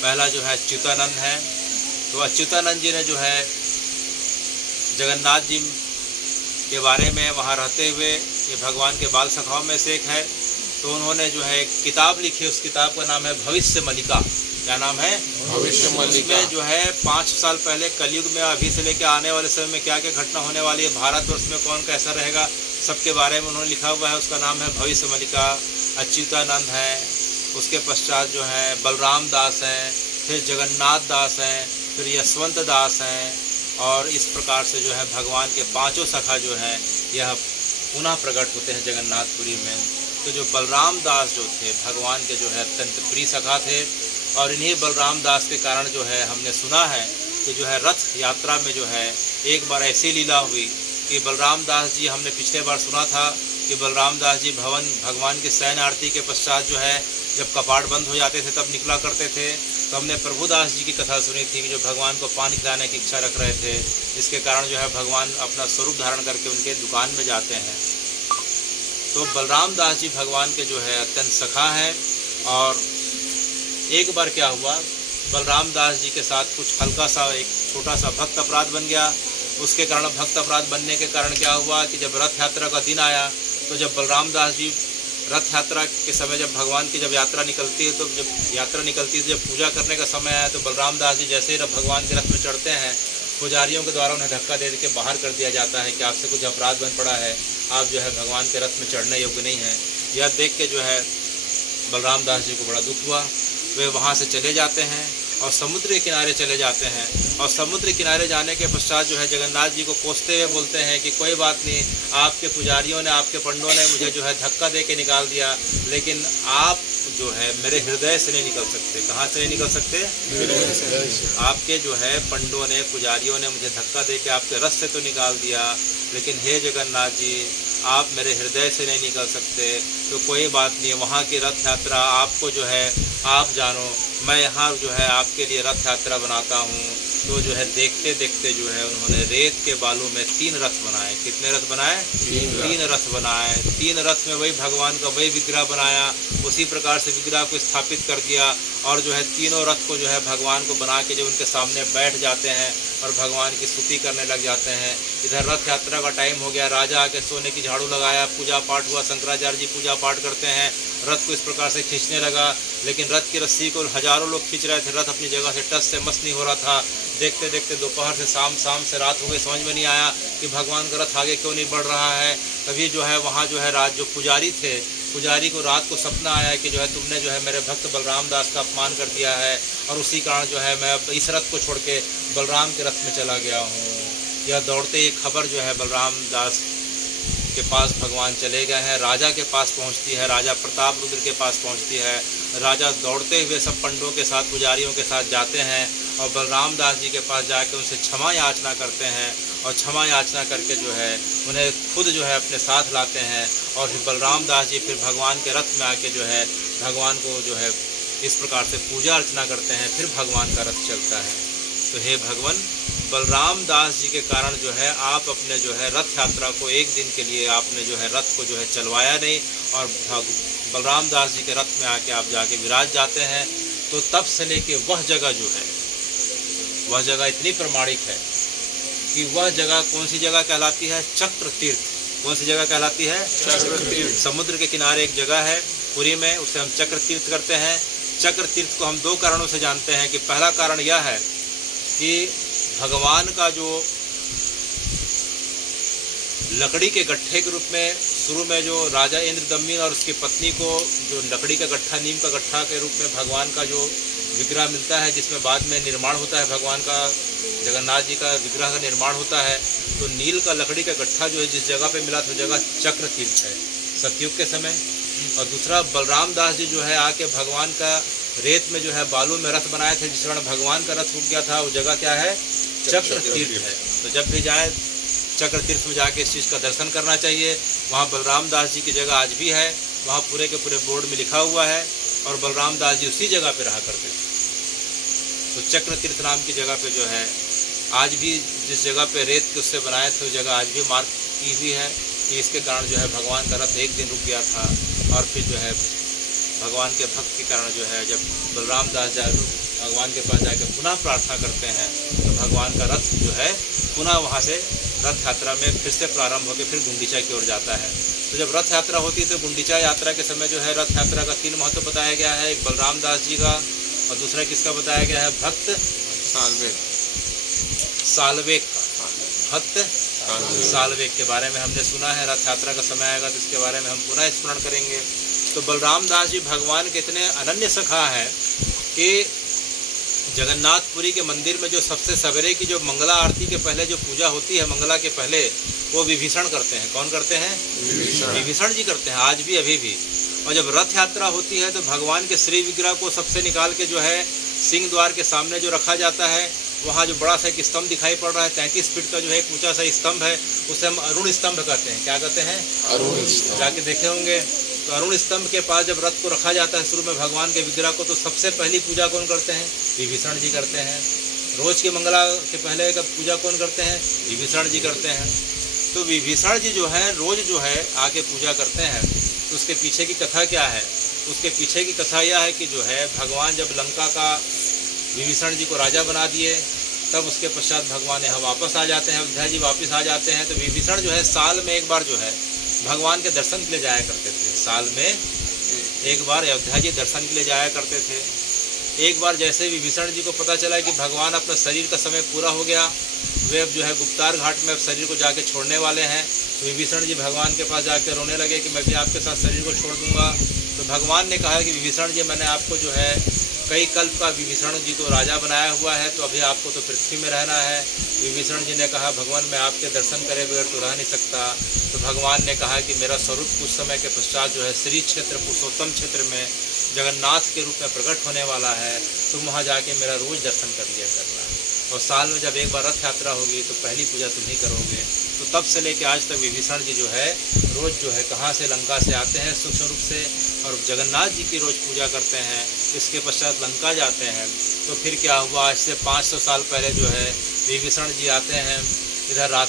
पहला जो है अच्युतानंद है। तो अच्युतानंद जी ने जो है जगन्नाथ जी के बारे में वहाँ रहते हुए, ये भगवान के बाल सखाओं में से एक है, तो उन्होंने जो है एक किताब लिखी। उस किताब का नाम है भविष्य मलिका। क्या नाम है? भविष्य मलिका। उसमें जो है 500 साल पहले कलयुग में अभी से लेकर आने वाले समय में क्या क्या घटना होने वाली है, भारतवर्ष में कौन कैसा रहेगा, सबके बारे में उन्होंने लिखा हुआ है। उसका नाम है भविष्य मलिका। अच्युतानंद है, उसके पश्चात जो है बलराम दास हैं, फिर जगन्नाथ दास हैं, फिर यशवंत दास हैं, और इस प्रकार से जो है भगवान के 5 सखा जो हैं यह पुनः प्रकट होते हैं जगन्नाथपुरी में। तो जो बलराम दास जो थे भगवान के जो है अत्यंत प्रिय सखा थे, और इन्हीं बलराम दास के कारण जो है हमने सुना है कि जो है रथ यात्रा में जो है एक बार ऐसी लीला हुई कि बलराम दास जी, हमने पिछले बार सुना था कि बलराम दास जी भगवान के शयन आरती के पश्चात जो है जब कपाट बंद हो जाते थे तब निकला करते थे। तो हमने प्रभुदास जी की कथा सुनी थी कि जो भगवान को पान खिलाने की इच्छा रख रहे थे, जिसके कारण जो है भगवान अपना स्वरूप धारण करके उनके दुकान में जाते हैं। तो बलराम दास जी भगवान के जो है अत्यंत सखा हैं। और एक बार क्या हुआ, बलराम दास जी के साथ कुछ हल्का सा एक छोटा सा भक्त अपराध बन गया। उसके कारण भक्त अपराध बनने के कारण क्या हुआ कि जब रथ यात्रा का दिन आया, तो जब बलराम दास जी रथ यात्रा के समय जब भगवान की जब यात्रा निकलती है, तो जब यात्रा निकलती है, जब पूजा करने का समय आया, तो बलराम दास जी जैसे ही भगवान के रथ में चढ़ते हैं, पुजारियों के द्वारा उन्हें धक्का दे के बाहर कर दिया जाता है कि आपसे कुछ अपराध बन पड़ा है, आप जो है भगवान के रथ में चढ़ने योग्य नहीं है। यह देख के जो है बलराम दास जी को बड़ा दुख हुआ। वे वहाँ से चले जाते हैं और समुद्र के किनारे चले जाते हैं, और समुद्र किनारे जाने के पश्चात जो है जगन्नाथ जी को कोसते हुए बोलते हैं कि कोई बात नहीं, आपके पुजारियों ने, आपके पंडों ने मुझे जो है धक्का दे के निकाल दिया, लेकिन आप जो है मेरे हृदय से नहीं निकल सकते। कहाँ से नहीं निकल सकते? हृदय से। आपके जो है पंडों ने, पुजारियों ने मुझे धक्का दे के आपके रस से तो निकाल दिया, लेकिन हे जगन्नाथ जी आप मेरे हृदय से नहीं निकल सकते। तो कोई बात नहीं, वहाँ की रथ यात्रा आपको जो है आप जानो, मैं यहाँ जो है आपके लिए रथ यात्रा बनाता हूँ। तो जो है देखते देखते जो है उन्होंने रेत के बालू में 3 रथ बनाए। कितने रथ बनाए? 3 रथ बनाए। 3 रथ में वही भगवान का वही विग्रह बनाया, उसी प्रकार से विग्रह को स्थापित कर दिया, और जो है तीनों रथ को जो है भगवान को बना के जब उनके सामने बैठ जाते हैं और भगवान की स्तुति करने लग जाते हैं। इधर रथ यात्रा का टाइम हो गया, राजा आके सोने की झाड़ू लगाया, पूजा पाठ हुआ, शंकराचार्य जी पूजा पाठ करते हैं, रथ को इस प्रकार से खींचने लगा, लेकिन रथ की रस्सी को हजारों लोग खींच रहे थे। रथ अपनी जगह से टस से मस नहीं हो रहा था। देखते देखते दोपहर से शाम, शाम से रात हो गई, समझ में नहीं आया कि भगवान का रथ आगे क्यों नहीं बढ़ रहा है। तभी जो है वहाँ जो है राज जो पुजारी थे, पुजारी को रात को सपना आया कि जो है तुमने जो है मेरे भक्त बलराम दास का अपमान कर दिया है, और उसी कारण जो है मैं इस रथ को छोड़ के बलराम के रथ में चला गया हूँ। यह दौड़ते ही खबर जो है बलराम दास के पास भगवान चले गए हैं, राजा के पास पहुंचती है, राजा प्रताप रुद्र के पास पहुंचती है। राजा दौड़ते हुए सब पंडों के साथ, पुजारियों के साथ जाते हैं और बलराम दास जी के पास जाकर उनसे क्षमा याचना करते हैं, और क्षमा याचना करके जो है उन्हें खुद जो है अपने साथ लाते हैं। और फिर बलराम दास जी फिर भगवान के रथ में आके जो है भगवान को जो है इस प्रकार से पूजा अर्चना करते हैं, फिर भगवान का रथ चलता है। तो हे भगवान, बलराम दास जी के कारण जो है आप अपने जो है रथ यात्रा को एक दिन के लिए आपने जो है रथ को जो है चलवाया नहीं, और बलराम दास जी के रथ में आके आप जाके विराज जाते हैं। तो तब से लेके वह जगह जो है, वह जगह इतनी प्रमाणिक है कि वह जगह कौन सी जगह कहलाती है? चक्र तीर्थ। कौन सी जगह कहलाती है? चक्र तीर्थ। समुद्र के किनारे एक जगह है पुरी में, उसे हम चक्र तीर्थ करते हैं। चक्र तीर्थ को हम दो कारणों से जानते हैं कि पहला कारण यह है कि भगवान का जो लकड़ी के गट्ठे के रूप में शुरू में जो राजा इंद्रदम्मी और उसकी पत्नी को जो लकड़ी का गट्ठा, नीम का गट्ठा के रूप में भगवान का जो विग्रह मिलता है, जिसमें बाद में निर्माण होता है भगवान का, जगन्नाथ जी का विग्रह का निर्माण होता है। तो नील का लकड़ी का गट्ठा जो है जिस जगह पे मिला तो जगह चक्र तीर्थ है सतयुग के समय। और दूसरा, बलराम दास जी जो है आके भगवान का रेत में जो है बालू में रथ बनाए थे, जिस कारण भगवान का रथ रुक गया था, वो जगह क्या है? चक्र तीर्थ है। तो जब भी जाए चक्र तीर्थ में जाके इस चीज़ का दर्शन करना चाहिए। वहाँ बलराम दास जी की जगह आज भी है, वहाँ पूरे के पूरे बोर्ड में लिखा हुआ है, और बलराम दास जी उसी जगह पे रहा करते थे। तो चक्र तीर्थ नाम की जगह पे जो है आज भी जिस जगह पे रेत के उससे बनाए थे, उस जगह आज भी मार्क की हुई है कि इसके कारण जो है भगवान का रथ एक दिन रुक गया था। और फिर जो है भगवान के भक्त के कारण जो है जब बलराम दास भगवान के पास जाकर पुनः प्रार्थना करते हैं तो भगवान का रथ जो है पुनः वहाँ से रथ यात्रा में फिर से प्रारंभ होकर फिर गुंडीचा की ओर जाता है। तो जब रथ यात्रा होती है तो गुंडीचा यात्रा के समय जो है रथ यात्रा का 3 महत्व बताया गया है। एक बलराम दास जी का, और दूसरा किसका बताया गया है? भक्त सालवेग का। भक्त सालवेग के बारे में हमने सुना है। रथ यात्रा का समय आएगा तो इसके बारे में हम पुनः स्मरण करेंगे। तो बलराम दास जी भगवान के इतने अनन्य सखा है कि जगन्नाथपुरी के मंदिर में जो सबसे सवेरे की जो मंगला आरती के पहले जो पूजा होती है, मंगला के पहले, वो विभीषण करते हैं। कौन करते हैं? विभीषण जी करते हैं, आज भी अभी भी। और जब रथ यात्रा होती है तो भगवान के श्री विग्रह को सबसे निकाल के जो है सिंह द्वार के सामने जो रखा जाता है, वहाँ जो बड़ा सा एक स्तंभ दिखाई पड़ रहा है, 33 फीट का जो है एक ऊंचा सा स्तंभ है, उसे हम अरुण स्तंभ कहते हैं। क्या कहते हैं? अरुण स्तंभ। जाके देखे होंगे। तो अरुण स्तंभ के पास जब रथ को रखा जाता है शुरू में भगवान के विग्रह को, तो सबसे पहली पूजा कौन करते हैं? विभीषण जी करते हैं। रोज की मंगला के पहले का पूजा कौन करते हैं? विभीषण जी करते हैं। तो विभीषण जी जो है रोज जो है आके पूजा करते हैं। तो उसके पीछे की कथा क्या है? उसके पीछे की कथा यह है कि जो है भगवान जब लंका का विभीषण जी को राजा बना दिए, तब उसके पश्चात भगवान यहाँ वापस आ जाते हैं, अयोध्या जी वापस आ जाते हैं। तो विभीषण जो है साल में एक बार जो है भगवान के दर्शन के लिए जाया करते थे। साल में एक बार अयोध्या जी दर्शन के लिए जाया करते थे। एक बार जैसे विभीषण जी को पता चला कि भगवान अपना शरीर का समय पूरा हो गया, वे अब जो है गुप्तार घाट में अब शरीर को जाके छोड़ने वाले हैं, तो विभीषण जी भगवान के पास जाके रोने लगे कि मैं भी आपके साथ शरीर को छोड़ दूंगा। तो भगवान ने कहा कि विभीषण जी, मैंने आपको जो है कई कल्प का विभीषण जी को राजा बनाया हुआ है, तो अभी आपको तो पृथ्वी में रहना है। विभीषण जी ने कहा, भगवान मैं आपके दर्शन करे बगैर तो रह नहीं सकता। तो भगवान ने कहा कि मेरा स्वरूप कुछ समय के पश्चात जो है श्री क्षेत्र, पुरुषोत्तम क्षेत्र में जगन्नाथ के रूप में प्रकट होने वाला है, तुम वहाँ जाके मेरा रोज दर्शन कर लिया करना। और साल में जब एक बार रथ यात्रा होगी तो पहली पूजा तुम ही करोगे। तो तब से लेके आज तक विभीषण जी जो है रोज जो है कहाँ से लंका से आते हैं सूक्ष्म रूप से, और जगन्नाथ जी की रोज पूजा करते हैं। इसके पश्चात लंका जाते हैं। तो फिर क्या हुआ, आज से 500 साल पहले जो है विभीषण जी आते हैं इधर रात